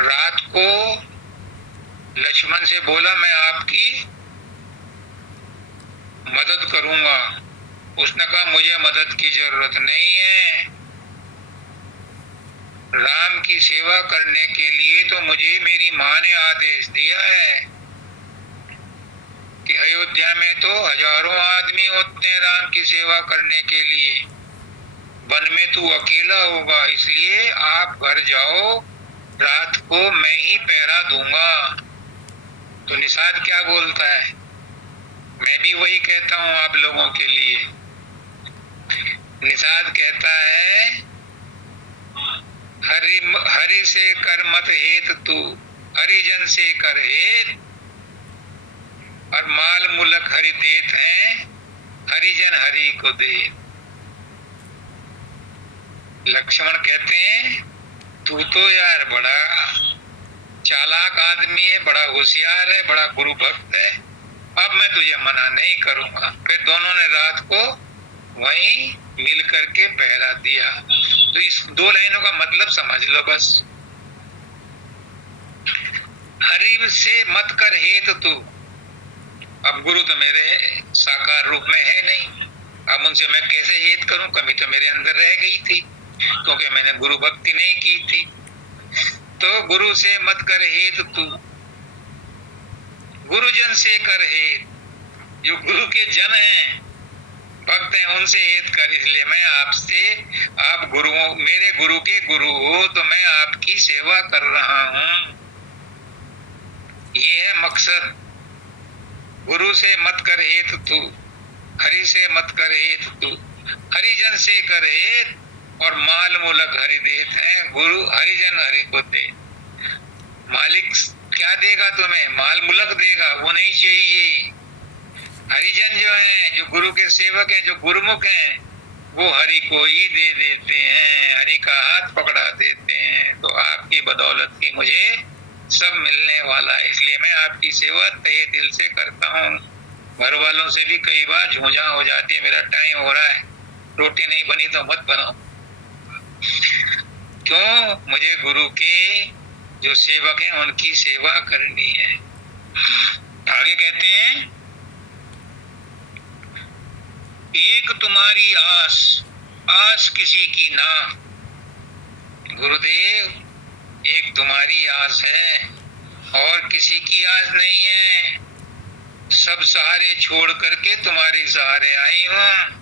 रात को लक्ष्मण से बोला, मैं आपकी मदद करूंगा। उसने कहा, मुझे मदद की जरूरत नहीं है। राम की सेवा करने के लिए तो मुझे मेरी माँ ने आदेश दिया है कि अयोध्या में तो हजारों आदमी होते हैं राम की सेवा करने के लिए, वन में तू अकेला होगा, इसलिए आप घर जाओ, रात को मैं ही पहरा दूंगा। तो निषाद क्या बोलता है? मैं भी वही कहता हूं आप लोगों के लिए। निषाद कहता है, हरि से कर मत हेत तू, हरिजन से कर हेत, और माल मुलक हरि देत हैं, हरिजन हरि को दे। लक्ष्मण कहते हैं, तू तो यार बड़ा चालाक आदमी है, बड़ा होशियार है, बड़ा गुरु भक्त है, अब मैं तुझे मना नहीं करूंगा। फिर दोनों ने रात को वहीं मिल करके पहरा दिया। तो इस दो लाइनों का मतलब समझ लो बस। हरि से मत कर हेत तू। अब गुरु तो मेरे साकार रूप में है नहीं, अब उनसे मैं कैसे हेत करूं? कमी तो मेरे अंदर रह गई थी क्योंकि मैंने गुरु भक्ति नहीं की थी। तो गुरु से मत कर हेत तू, गुरुजन से कर हेत। जो गुरु के जन हैं, भक्त हैं, उनसे हेत कर। इसलिए मैं आपसे, आप गुरुओं, मेरे गुरु के गुरु हो तो मैं आपकी सेवा कर रहा हूं। ये है मकसद। गुरु से मत कर हेत तू, हरि से मत कर हेत तू, हरिजन से कर हेत, और माल मूलक हरि देत हैं। गुरु हरिजन हरि को दे। मालिक क्या देगा तुम्हें? माल मुलक देगा, वो नहीं चाहिए। हरिजन जो हैं, जो गुरु के सेवक हैं, जो गुरुमुख हैं, वो हरि को ही दे देते हैं, हरि का हाथ पकड़ा देते हैं। तो आपकी बदौलत ही मुझे सब मिलने वाला है, इसलिए मैं आपकी सेवा तहे दिल से करता हूँ। घर वालों से भी कई बार झूझा हो जाती है, मेरा टाइम हो रहा है, रोटी नहीं बनी तो मत बनाओ। क्यों? मुझे गुरु के जो सेवक हैं उनकी सेवा करनी है। आगे कहते हैं, एक तुम्हारी आस, आस किसी की ना। गुरुदेव, एक तुम्हारी आस है और किसी की आस नहीं है। सब सहारे छोड़ करके तुम्हारे सहारे आई हूं।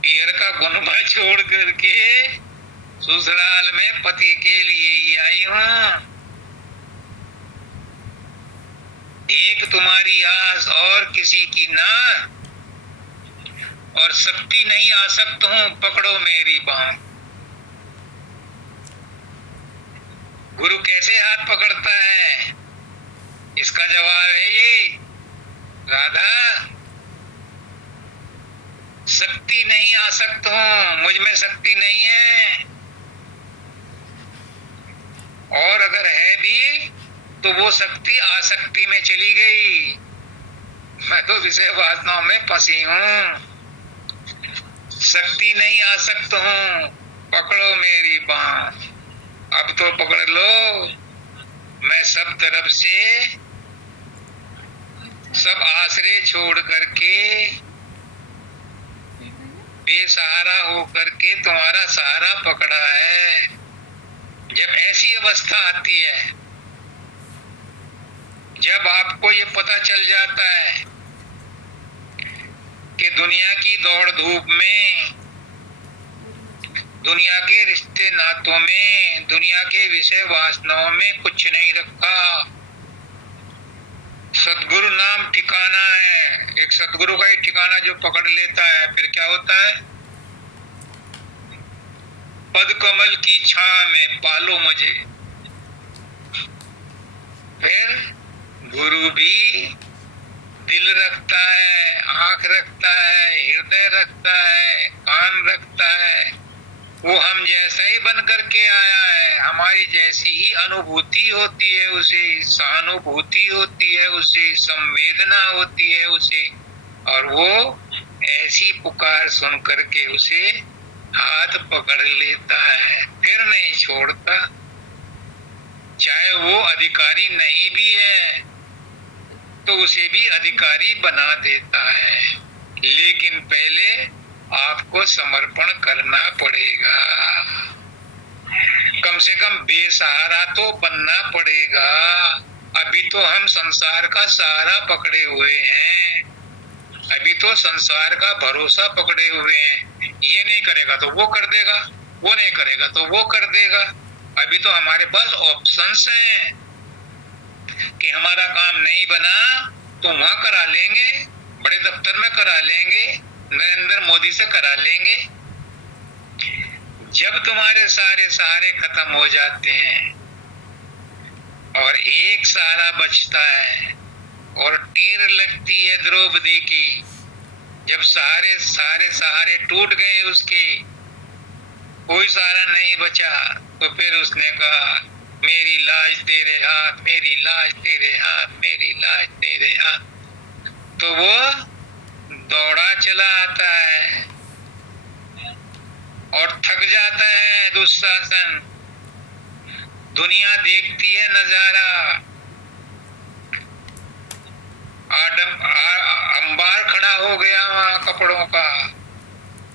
पीर का गुनबा छोड़ करके ससुराल में पति के लिए ही आई हूं। एक तुम्हारी आस और किसी की ना, और शक्ति नहीं आसक्त हूं, पकड़ो मेरी बांह। गुरु कैसे हाथ पकड़ता है? इसका जवाब है ये, राधा, शक्ति नहीं आसक्त हूं, मुझ में शक्ति नहीं है, और अगर है भी तो वो शक्ति आसक्ति में चली गई। मैं तो विषय वासनाओं में फंसी हूं। शक्ति नहीं आसक्त हूं, पकड़ो मेरी बांह। अब तो पकड़ लो। मैं सब तरफ से सब आश्रय छोड़ करके बेसहारा हो करके तुम्हारा सहारा पकड़ा है। जब ऐसी अवस्था आती है, जब आपको ये पता चल जाता है कि दुनिया की दौड़ धूप में, दुनिया के रिश्ते नातों में, दुनिया के विषय वासनाओं में कुछ नहीं रखा। सदगुरु नाम ठिकाना है। एक सदगुरु का ही ठिकाना जो पकड़ लेता है, फिर क्या होता है? पद कमल की छां में पालो मुझे। फिर गुरु भी दिल रखता है, आंख रखता है, हृदय रखता है, कान रखता है। वो हम जैसा ही बन करके आया है, हमारी जैसी ही अनुभूति होती है उसे, सहानुभूति होती है उसे, संवेदना होती है उसे, और वो ऐसी पुकार सुन करके उसे हाथ पकड़ लेता है, फिर नहीं छोड़ता। चाहे वो अधिकारी नहीं भी है तो उसे भी अधिकारी बना देता है, लेकिन पहले आपको समर्पण करना पड़ेगा। कम से कम बेसहारा तो बनना पड़ेगा। अभी तो हम संसार का सहारा पकड़े हुए हैं, अभी तो संसार का भरोसा पकड़े हुए हैं। ये नहीं करेगा तो वो कर देगा, वो नहीं करेगा तो वो कर देगा। अभी तो हमारे पास ऑप्शंस हैं कि हमारा काम नहीं बना तो वहां करा लेंगे, बड़े दफ्तर में करा लेंगे, नरेंद्र मोदी से करा लेंगे। जब तुम्हारे सारे सहारे खत्म हो जाते हैं और एक सहारा बचता है और तीर लगती है द्रौपदी की, जब सारे सहारे टूट गए उसके, कोई सहारा नहीं बचा, तो फिर उसने कहा मेरी लाज तेरे हाथ, मेरी लाज तेरे हाथ, मेरी लाज तेरे हाथ। तो वो दौड़ा चला आता है और थक जाता है दुशासन। दुनिया देखती है नजारा, अंबार खड़ा हो गया वहां कपड़ों का,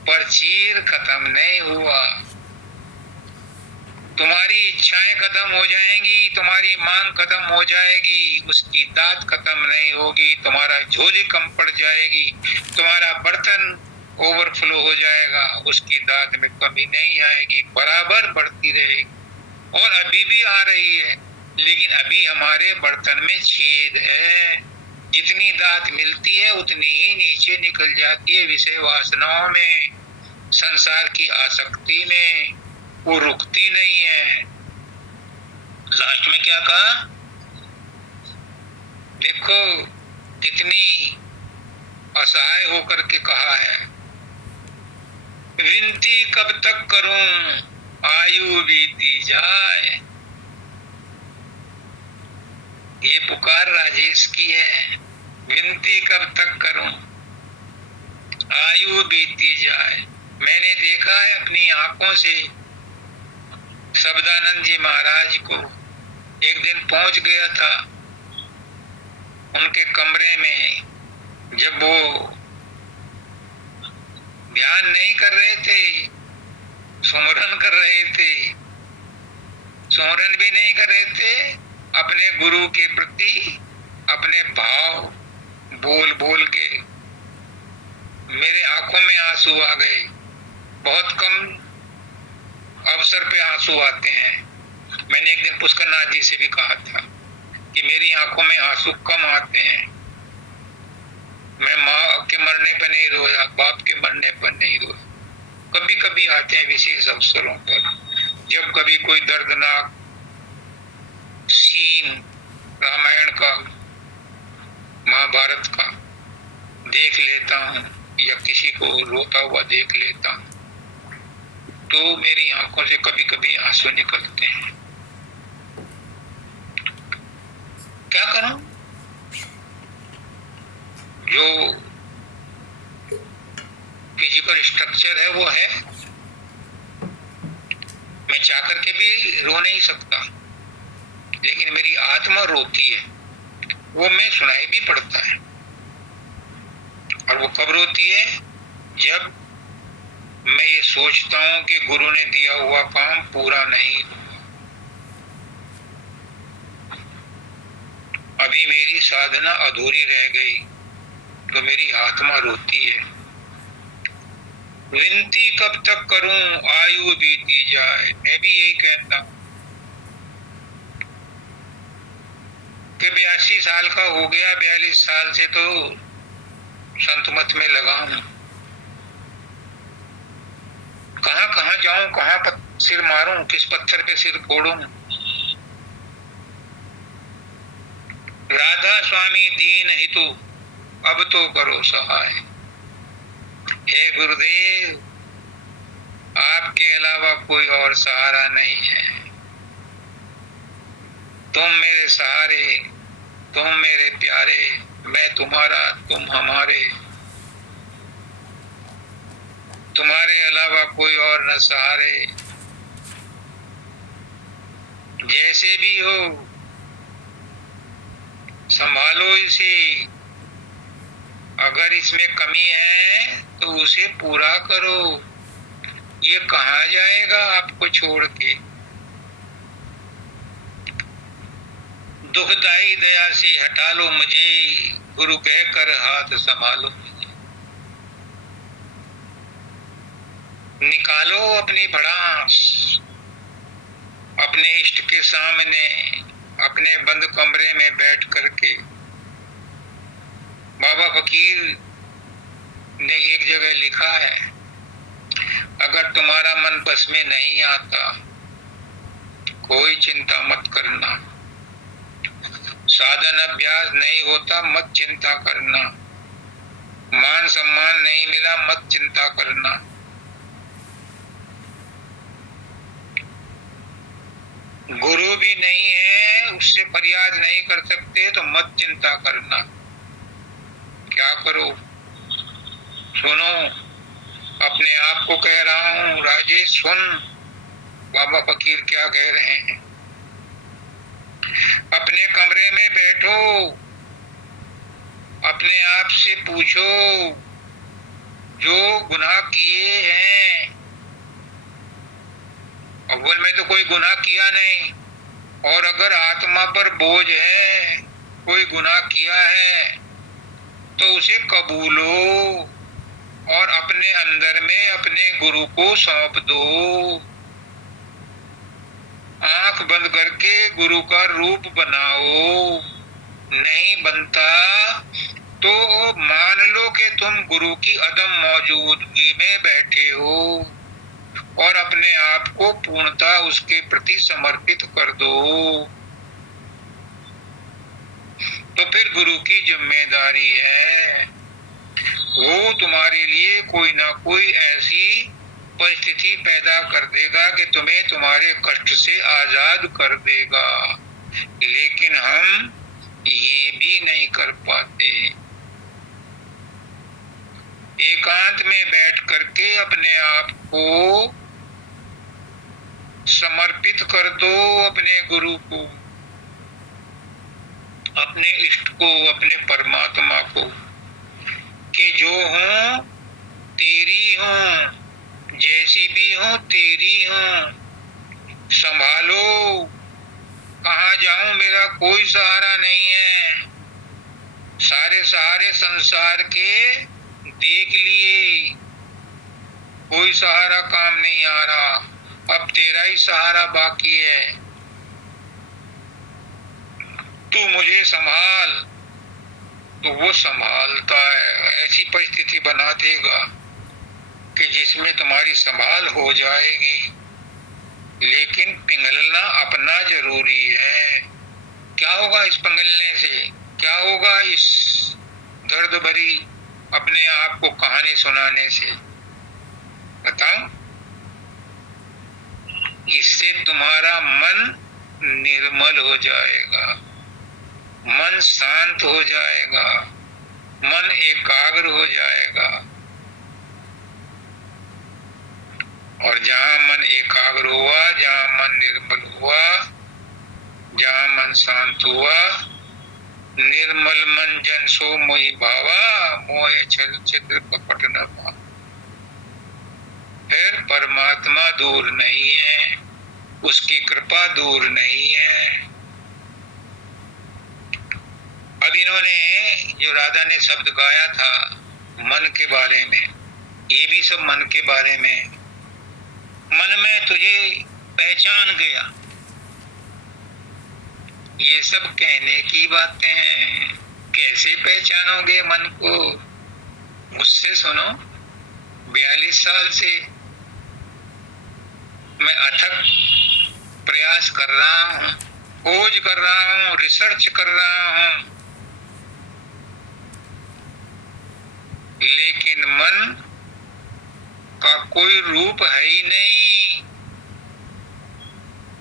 पर चीर खत्म नहीं हुआ। तुम्हारी इच्छाएं खत्म हो जाएंगी, तुम्हारी मांग खत्म हो जाएगी, उसकी दात खत्म नहीं होगी। तुम्हारा झोली कम पड़ जाएगी, तुम्हारा बर्तन ओवरफ्लो हो जाएगा, उसकी दात में कमी नहीं आएगी, बराबर बढ़ती रहेगी। और अभी भी आ रही है, लेकिन अभी हमारे बर्तन में छेद है। जितनी दात मिलती है उतनी ही नीचे निकल जाती है विषय वासनाओं में, संसार की आसक्ति में, वो रुकती नहीं है। लास्ट में क्या कहा? देखो कितनी असहाय होकर के कहा है, विनती कब तक करूं आयु बीती जाए। ये पुकार राजेश की है, विनती कब तक करूं आयु बीती जाए। मैंने देखा है अपनी आंखों से शब्दानंद जी महाराज को, एक दिन पहुंच गया था उनके कमरे में, जब वो ध्यान नहीं कर रहे थे, सुमरन कर रहे थे, सुमरन भी नहीं कर रहे थे, अपने गुरु के प्रति अपने भाव बोल बोल के मेरे आंखों में आंसू आ गए। बहुत कम अवसर पे आंसू आते हैं। मैंने एक दिन पुष्कर नाथ जी से भी कहा था कि मेरी आंखों में आंसू कम आते हैं। मैं माँ के मरने पर नहीं रोया, बाप के मरने पर नहीं रोया, कभी कभी आते हैं विशेष अवसरों पर, जब कभी कोई दर्दनाक सीन रामायण का, महाभारत का देख लेता हूँ या किसी को रोता हुआ देख लेता हूँ, तो मेरी आंखों से कभी कभी आंसू निकलते हैं। क्या करूं? जो फिजिकल स्ट्रक्चर है वो है, मैं चाह करके भी रो नहीं सकता, लेकिन मेरी आत्मा रोती है, वो मैं सुनाई भी पड़ता है। और वो कब रोती है? जब मैं ये सोचता हूं कि गुरु ने दिया हुआ काम पूरा नहीं हुआ, अभी मेरी साधना अधूरी रह गई, तो मेरी आत्मा रोती है। विनती कब तक करूं, आयु बीती जाए। मैं भी यही कहता हूं कि 82 साल का हो गया, 42 साल से तो संत मत में लगा हूं। कहां कहां जाऊं, कहां सिर मारूं, किस पत्थर पे सिर फोड़ूं। राधा स्वामी दीन हितु अब तो करो सहाय। हे गुरुदेव, आपके अलावा कोई और सहारा नहीं है। तुम मेरे सहारे, तुम मेरे प्यारे, मैं तुम्हारा, तुम हमारे। तुम्हारे अलावा कोई और न सहारे। जैसे भी हो संभालो इसे। अगर इसमें कमी है तो उसे पूरा करो। ये कहाँ जाएगा आपको छोड़ के। दुखदाई दया से हटा लो मुझे, गुरु कहकर हाथ संभालो मुझे। निकालो अपनी भड़ास अपने इष्ट के सामने, अपने बंद कमरे में बैठ करके। बाबा फकीर ने एक जगह लिखा है, अगर तुम्हारा मन बस में नहीं आता, कोई चिंता मत करना। साधन अभ्यास नहीं होता, मत चिंता करना। मान सम्मान नहीं मिला, मत चिंता करना। गुरु भी नहीं है, उससे फरियाद नहीं कर सकते, तो मत चिंता करना। क्या करो, सुनो, अपने आप को कह रहा हूं, राजेश सुन बाबा फकीर क्या कह रहे हैं। अपने कमरे में बैठो, अपने आप से पूछो, जो गुनाह किए हैं, अव्वल में तो कोई गुनाह किया नहीं, और अगर आत्मा पर बोझ है, कोई गुनाह किया है, तो उसे कबूलो और अपने अंदर में अपने गुरु को सौंप दो। आंख बंद करके गुरु का रूप बनाओ। नहीं बनता तो मान लो कि तुम गुरु की अदम मौजूदगी में बैठे हो और अपने आप को पूर्णतः उसके प्रति समर्पित कर दो। तो फिर गुरु की जिम्मेदारी है, वो तुम्हारे लिए कोई ना कोई ऐसी परिस्थिति पैदा कर देगा कि तुम्हें तुम्हारे कष्ट से आजाद कर देगा। लेकिन हम ये भी नहीं कर पाते। एकांत में बैठ करके अपने आप को समर्पित कर दो अपने गुरु को, अपने इष्ट को, अपने परमात्मा को, कि जो हूं तेरी हूं, जैसी भी हूं तेरी हूं। संभालो, कहाँ जाऊं, मेरा कोई सहारा नहीं है। सारे सहारे संसार के देख लिए, कोई सहारा काम नहीं आ रहा। अब तेरा ही सहारा बाकी है। तू मुझे संभाल, तो वो संभालता है। ऐसी परिस्थिति बना देगा कि जिसमें तुम्हारी संभाल हो जाएगी। लेकिन पिघलना अपना जरूरी है। क्या होगा इस पिघलने से, क्या होगा इस दर्द भरी अपने आप को कहानी सुनाने से, बताओ। इससे तुम्हारा मन निर्मल हो जाएगा, मन शांत हो जाएगा, मन एकाग्र हो जाएगा। और जहां मन एकाग्र हुआ, जहां मन निर्मल हुआ, जहां मन शांत हुआ, निर्मल मन जन सो मोहि भावा, मोह छल छिद्र कपट न पावा। फिर परमात्मा दूर नहीं है, उसकी कृपा दूर नहीं है। अब इन्होंने जो राधा ने शब्द गाया था मन के बारे में, ये भी सब मन के बारे में। मन में तुझे पहचान गया, ये सब कहने की बातें हैं। कैसे पहचानोगे मन को? मुझसे सुनो, 42 साल से मैं अथक प्रयास कर रहा हूँ, खोज कर रहा हूँ, रिसर्च कर रहा हूँ, लेकिन मन का कोई रूप है ही नहीं।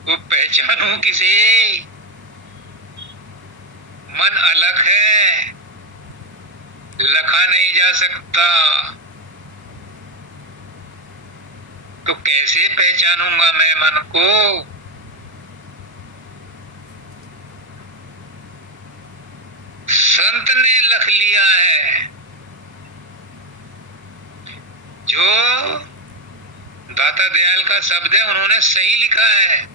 तो पहचानूं किसे? मन अलग है, लखा नहीं जा सकता। तो कैसे पहचानूंगा मैं मन को? संत ने लख लिया है, जो दाता दयाल का शब्द है उन्होंने सही लिखा है।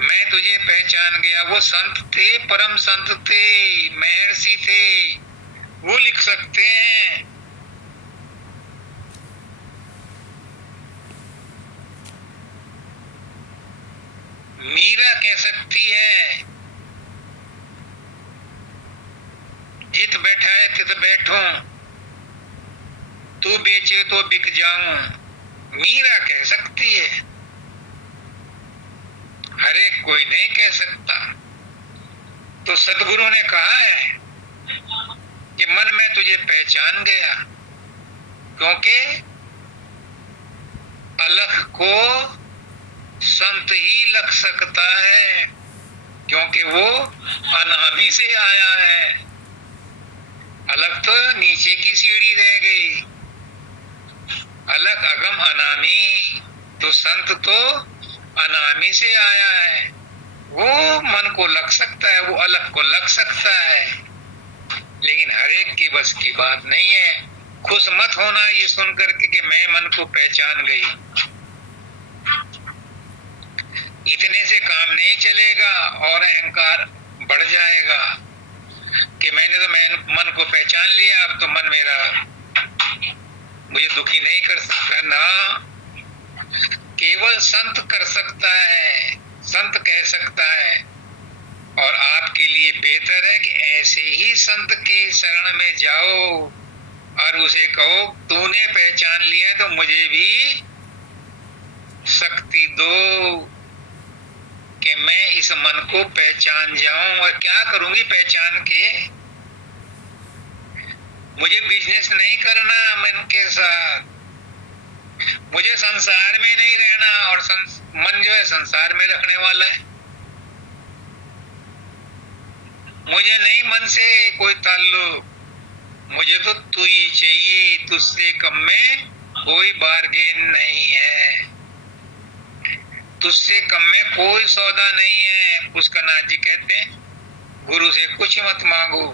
मैं तुझे पहचान गया। वो संत थे, परम संत थे, महर्षि थे, वो लिख सकते हैं। मीरा कह सकती है, जित बैठा है तित बैठूं, तू बेचे तो बिक जाऊं। मीरा कह सकती है, हर एक कोई नहीं कह सकता। तो सदगुरु ने कहा है कि मन में तुझे पहचान गया, क्योंकि अलख को संत ही लख सकता है, क्योंकि वो अनामी से आया है। अलख तो नीचे की सीढ़ी रह गई, अलख अगम अनामी। तो संत तो अनामी से आया है, वो मन को लग सकता है, वो अलग को लग सकता है, लेकिन हर एक की बस की बात नहीं है। खुश मत होना ये सुन करके कि मैं मन को पहचान गई। इतने से काम नहीं चलेगा और अहंकार बढ़ जाएगा कि मैंने तो मन को पहचान लिया, अब तो मन मेरा मुझे दुखी नहीं कर सकता ना। केवल संत कर सकता है, संत कह सकता है। और आपके लिए बेहतर है कि ऐसे ही संत के शरण में जाओ और उसे कहो तूने पहचान लिया तो मुझे भी शक्ति दो कि मैं इस मन को पहचान जाऊं। और क्या करूंगी पहचान के? मुझे बिजनेस नहीं करना मन के साथ, मुझे संसार में नहीं रहना, और मन जो है संसार में रखने वाला है। मुझे नहीं मन से कोई ताल्लुक, मुझे तो तू ही चाहिए, तुझसे कम में कोई बार्गेन नहीं है, तुझसे कम में कोई सौदा नहीं है। पुष्करनाथ जी कहते हैं गुरु से कुछ मत मांगो,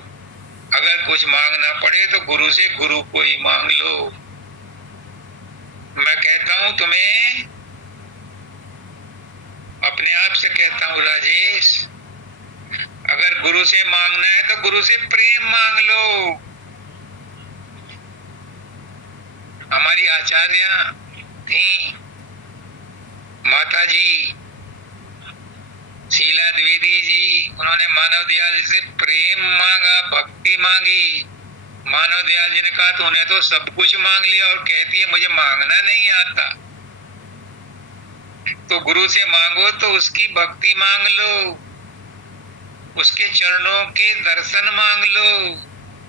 अगर कुछ मांगना पड़े तो गुरु से गुरु को ही मांग लो। मैं कहता हूं तुम्हें, अपने आप से कहता हूं राजेश, अगर गुरु से मांगना है तो गुरु से प्रेम मांग लो। हमारी आचार्य थी माता जी शीला द्विवेदी जी, उन्होंने मानव दयाल जी से प्रेम मांगा, भक्ति मांगी। मानव दयाल जी ने कहा तूने तो सब कुछ मांग लिया और कहती है मुझे मांगना नहीं आता। तो गुरु से मांगो तो उसकी भक्ति मांग लो, उसके चरणों के दर्शन मांग लो,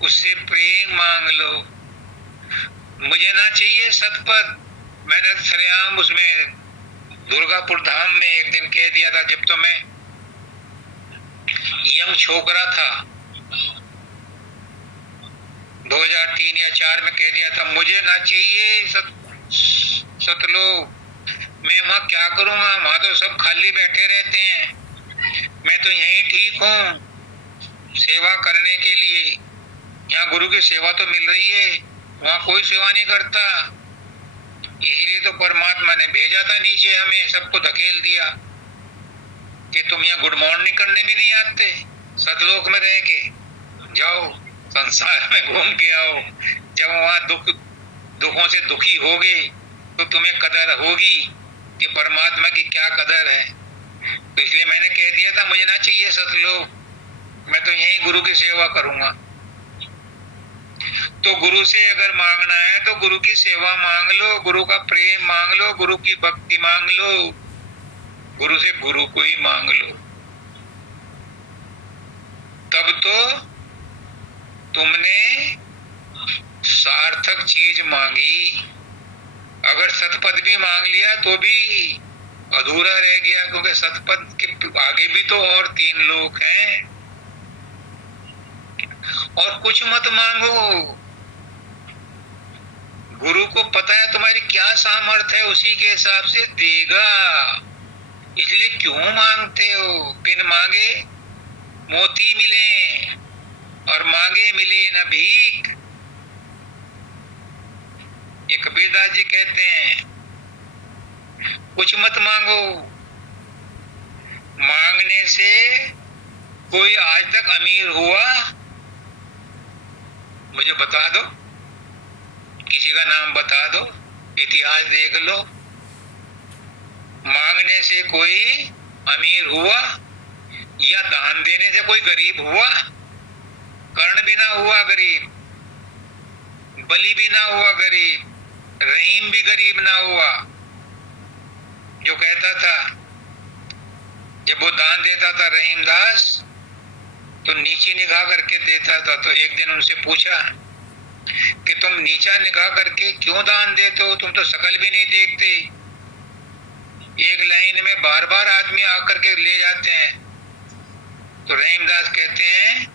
उससे प्रेम मांग लो। मुझे ना चाहिए सतपथ। मैंने सरेआम उसमें दुर्गापुर धाम में एक दिन कह दिया था, जब तो मैं यंग छोकरा था, 2003 या 4 में कह दिया था, मुझे ना चाहिए सतलोक। मैं वहां क्या करूंगा? वहां तो सब खाली बैठे रहते हैं, मैं तो यहीं ठीक हूँ सेवा करने के लिए। यहाँ गुरु की सेवा तो मिल रही है, वहां कोई सेवा नहीं करता। इसीलिए तो परमात्मा ने भेजा था नीचे, हमें सबको धकेल दिया कि तुम यहाँ गुड मॉर्निंग करने भी नहीं आते, सतलोक में रह के जाओ, संसार में घूम के आओ। जब वहां दुखों से दुखी होगे तो तुम्हें कदर होगी कि परमात्मा की क्या कदर है। तो इसलिए मैंने कह दिया था मुझे ना चाहिए सतलोक, मैं तो यही गुरु की सेवा करूंगा। तो गुरु से अगर मांगना है तो गुरु की सेवा मांग लो, गुरु का प्रेम मांग लो, गुरु की भक्ति मांग लो, गुरु से गुरु को ही मांग लो। तब तो तुमने सार्थक चीज मांगी। अगर सतपद भी मांग लिया तो भी अधूरा रह गया, क्योंकि सतपद के आगे भी तो और 3 लोक हैं। और कुछ मत मांगो, गुरु को पता है तुम्हारी क्या सामर्थ्य है, उसी के हिसाब से देगा। इसलिए क्यों मांगते हो? बिन मांगे मोती मिले और मांगे मिले न भीख। ये कबीरदास जी कहते हैं कुछ मत मांगो। मांगने से कोई आज तक अमीर हुआ? मुझे बता दो, किसी का नाम बता दो, इतिहास देख लो। मांगने से कोई अमीर हुआ या दान देने से कोई गरीब हुआ? कर्ण भी ना हुआ गरीब, बलि भी ना हुआ गरीब, रहीम भी गरीब ना हुआ। जो कहता था, जब वो दान देता था रहीम दास, तो नीची निगाह करके देता था। तो एक दिन उनसे पूछा कि तुम नीचा निगाह करके क्यों दान देते हो, तुम तो शकल भी नहीं देखते, एक लाइन में बार बार आदमी आकर के ले जाते हैं। तो रहीमदास कहते हैं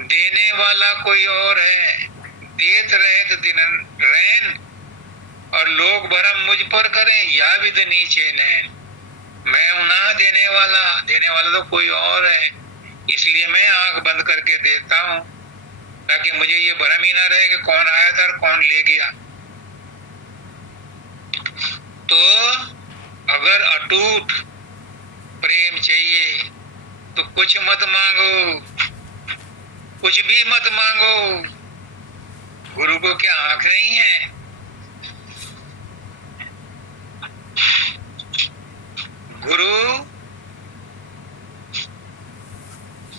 देने वाला कोई और है, देत रहत दिन रैन, और लोग भरम मुझ पर करें या विद नीचे नैन। मैं हूं ना देने वाला तो कोई और है। इसलिए मैं आंख बंद करके देता हूं, ताकि मुझे ये भरम ही ना रहे कि कौन आया था और कौन ले गया। तो अगर अटूट प्रेम चाहिए तो कुछ मत मांगो, कुछ भी मत मांगो। गुरु को क्या आंख नहीं है? गुरु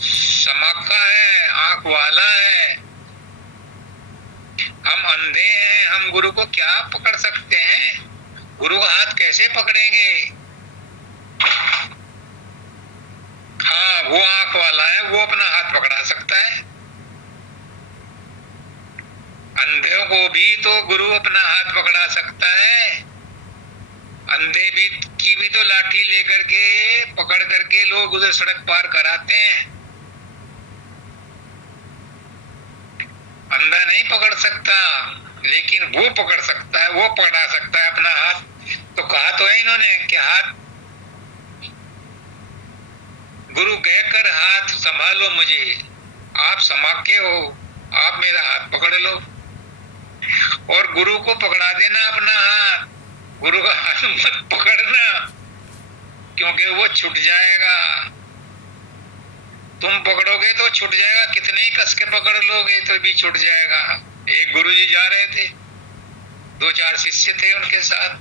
समाका है, आंख वाला है। हम अंधे हैं, हम गुरु को क्या पकड़ सकते हैं? गुरु का हाथ कैसे पकड़ेंगे? हाँ, वो आंख वाला है, वो अपना हाथ पकड़ा सकता है। अंधों को भी तो गुरु अपना हाथ पकड़ा सकता है। अंधे भी की भी तो लाठी लेकर के पकड़ करके लोग उसे सड़क पार कराते हैं। अंधा नहीं पकड़ सकता, लेकिन वो पकड़ सकता है, वो पकड़ा सकता है अपना हाथ। तो कहा तो है इन्होंने कि हाथ, गुरु कहकर हाथ संभालो मुझे, आप समाके हो, आप मेरा हाथ पकड़ लो। और गुरु को पकड़ा देना अपना हाथ, गुरु का हाथ मत पकड़ना, क्योंकि वो छूट जाएगा। तुम पकड़ोगे तो छूट जाएगा, कितने ही कस के पकड़ लोगे तो भी छूट जाएगा। एक गुरुजी जा रहे थे, 2-4 शिष्य थे उनके साथ,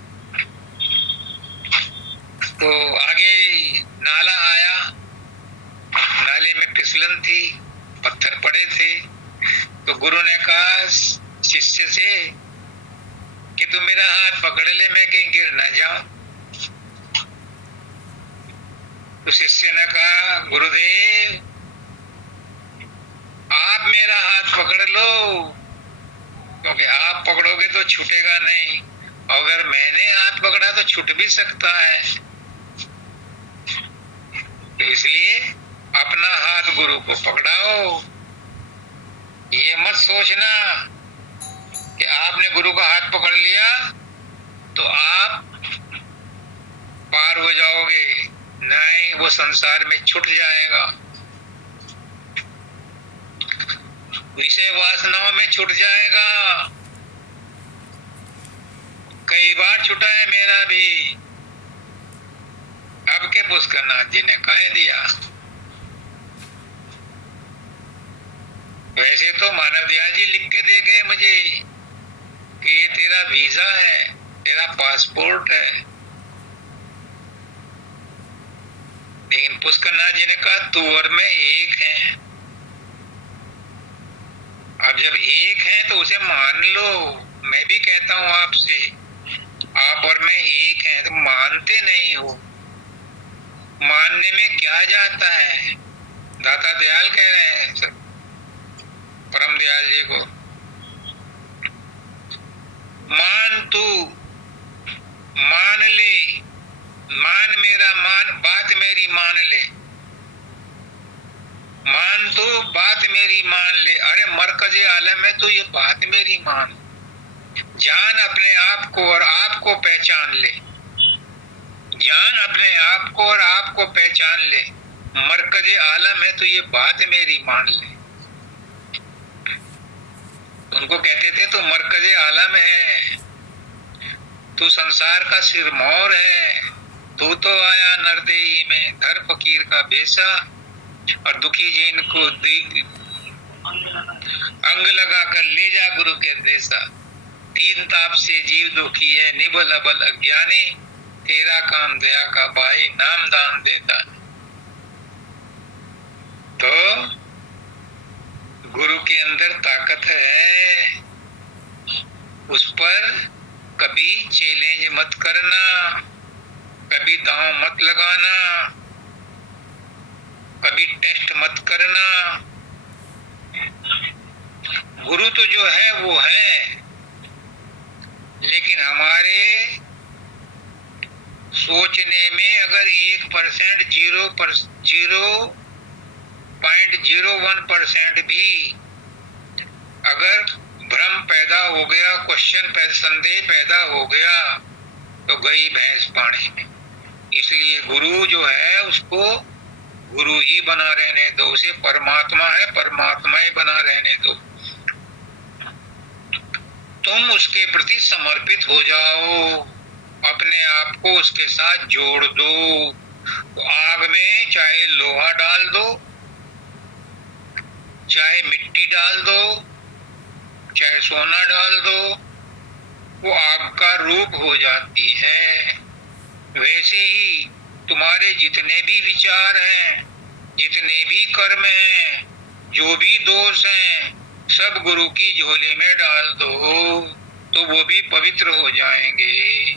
तो आगे नाला आया, नाले में फिसलन थी, पत्थर पड़े थे। तो गुरु ने कहा शिष्य से कि तू मेरा हाथ पकड़ ले, मैं कहीं गिर ना जाऊं। तो शिष्य ने कहा गुरुदेव आप मेरा हाथ पकड़ लो, क्योंकि आप पकड़ोगे तो छूटेगा नहीं, अगर मैंने हाथ पकड़ा तो छूट भी सकता है। तो इसलिए अपना हाथ गुरु को पकड़ाओ। ये मत सोचना कि आपने गुरु का हाथ पकड़ लिया तो आप पार हो जाओगे, नहीं, वो संसार में छूट जाएगा, विषय वासनाओं में छूट जाएगा। कई बार छूटा है मेरा भी। अब के पुष्करनाथ जी ने कह दिया वैसे तो मानव दयाल जी लिख के दे गए मुझे कि ये तेरा वीजा है, तेरा पासपोर्ट है, लेकिन पुष्करनाथ जी ने कहा तू और मैं एक हैं। अब जब एक हैं तो उसे मान लो। मैं भी कहता हूं आपसे, आप और मैं एक हैं, तो मानते नहीं हो। मानने में क्या जाता है? दाता दयाल कह रहे हैं परम दयाल जी को, मान तू, मान ले, मान मेरा, मान बात मेरी मान ले, मान तू बात मेरी मान ले। अरे मरकज़े आलम है तो ये बात मेरी मान। जान अपने आप को और आप को पहचान ले, जान अपने आप को और आप को पहचान ले। मरकज़े आलम है तो ये बात मेरी मान ले। उनको कहते थे तू मरकज़े आलम है, तू संसार का सिरमौर है, तू तो आया नरदेही में धर फकीर का बेसा और दुखी जीन को अंग लगा कर ले जा गुरु के देसा। तीन ताप से जीव दुखी है, निबल अबल अज्ञानी, तेरा काम दया का भाई नाम दान देता। तो गुरु के अंदर ताकत है, उस पर कभी चैलेंज मत करना, कभी दांव मत लगाना, कभी टेस्ट मत करना। गुरु तो जो है वो है, लेकिन हमारे सोचने में अगर 1%, 0.01% भी अगर भ्रम पैदा हो गया, संदेह पैदा हो गया, तो गई भैंस पानी में। इसलिए गुरु जो है उसको गुरु ही बना रहने दो, उसे परमात्मा है परमात्मा ही बना रहने दो। तुम उसके प्रति समर्पित हो जाओ, अपने आप को उसके साथ जोड़ दो। तो आग में चाहे लोहा डाल दो, चाहे मिट्टी डाल दो, चाहे सोना डाल दो, वो आग का रूप हो जाती है। वैसे ही तुम्हारे जितने भी विचार हैं, जितने भी कर्म हैं, जो भी दोष हैं, सब गुरु की झोली में डाल दो, तो वो भी पवित्र हो जाएंगे।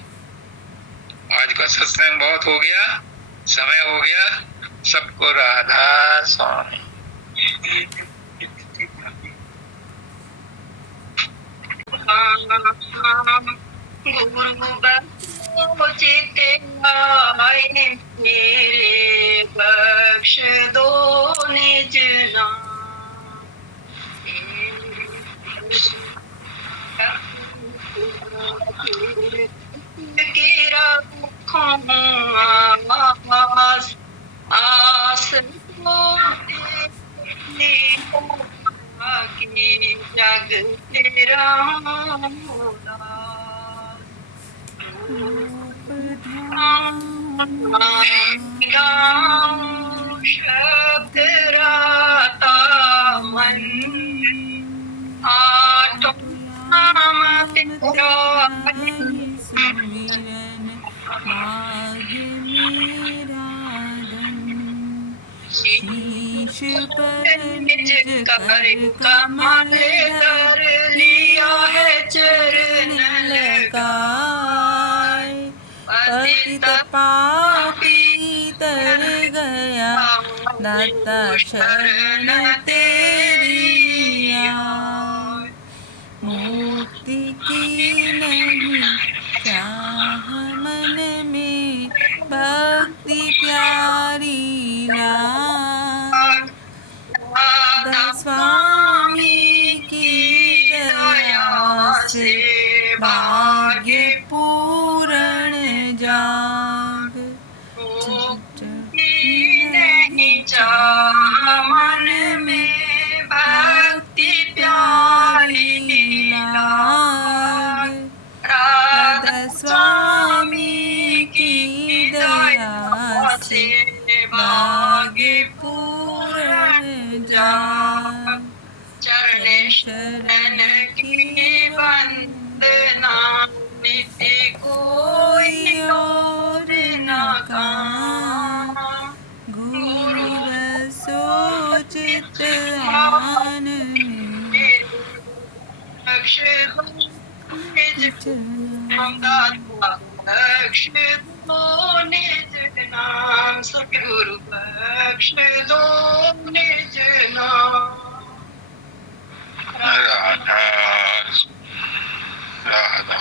आज का सत्संग बहुत हो गया, समय हो गया। सबको राधा स्वामी। गुरु चिते आए मेरे, बख्श दो निज नाम। आस आस की जग तेरा शब्द राता मन, आठों नाम तेरा सुमिरन भाग्य मेरा धन। शीश पर निज कर कमल धर लिया है चरण लगाए। पतित पापी तर गया, दाता शरण तेरी आए। मुक्ति की नहीं चाह मन में, भक्ति प्यारी लाग। स्वामी की दया से भाग्य पूर्ण जाग। नहीं चाह मन में, भक्ति प्यारी लाग। राधा स्वामी की दया से भाग्य पूर्ण जाग। चरण की वंदना नित्य कोई और न कान। गुरु बसोचित आन रक्ष दो निज बख्श दो निज नाम। सतगुरु बख्श दो निज नाम। राधा राधा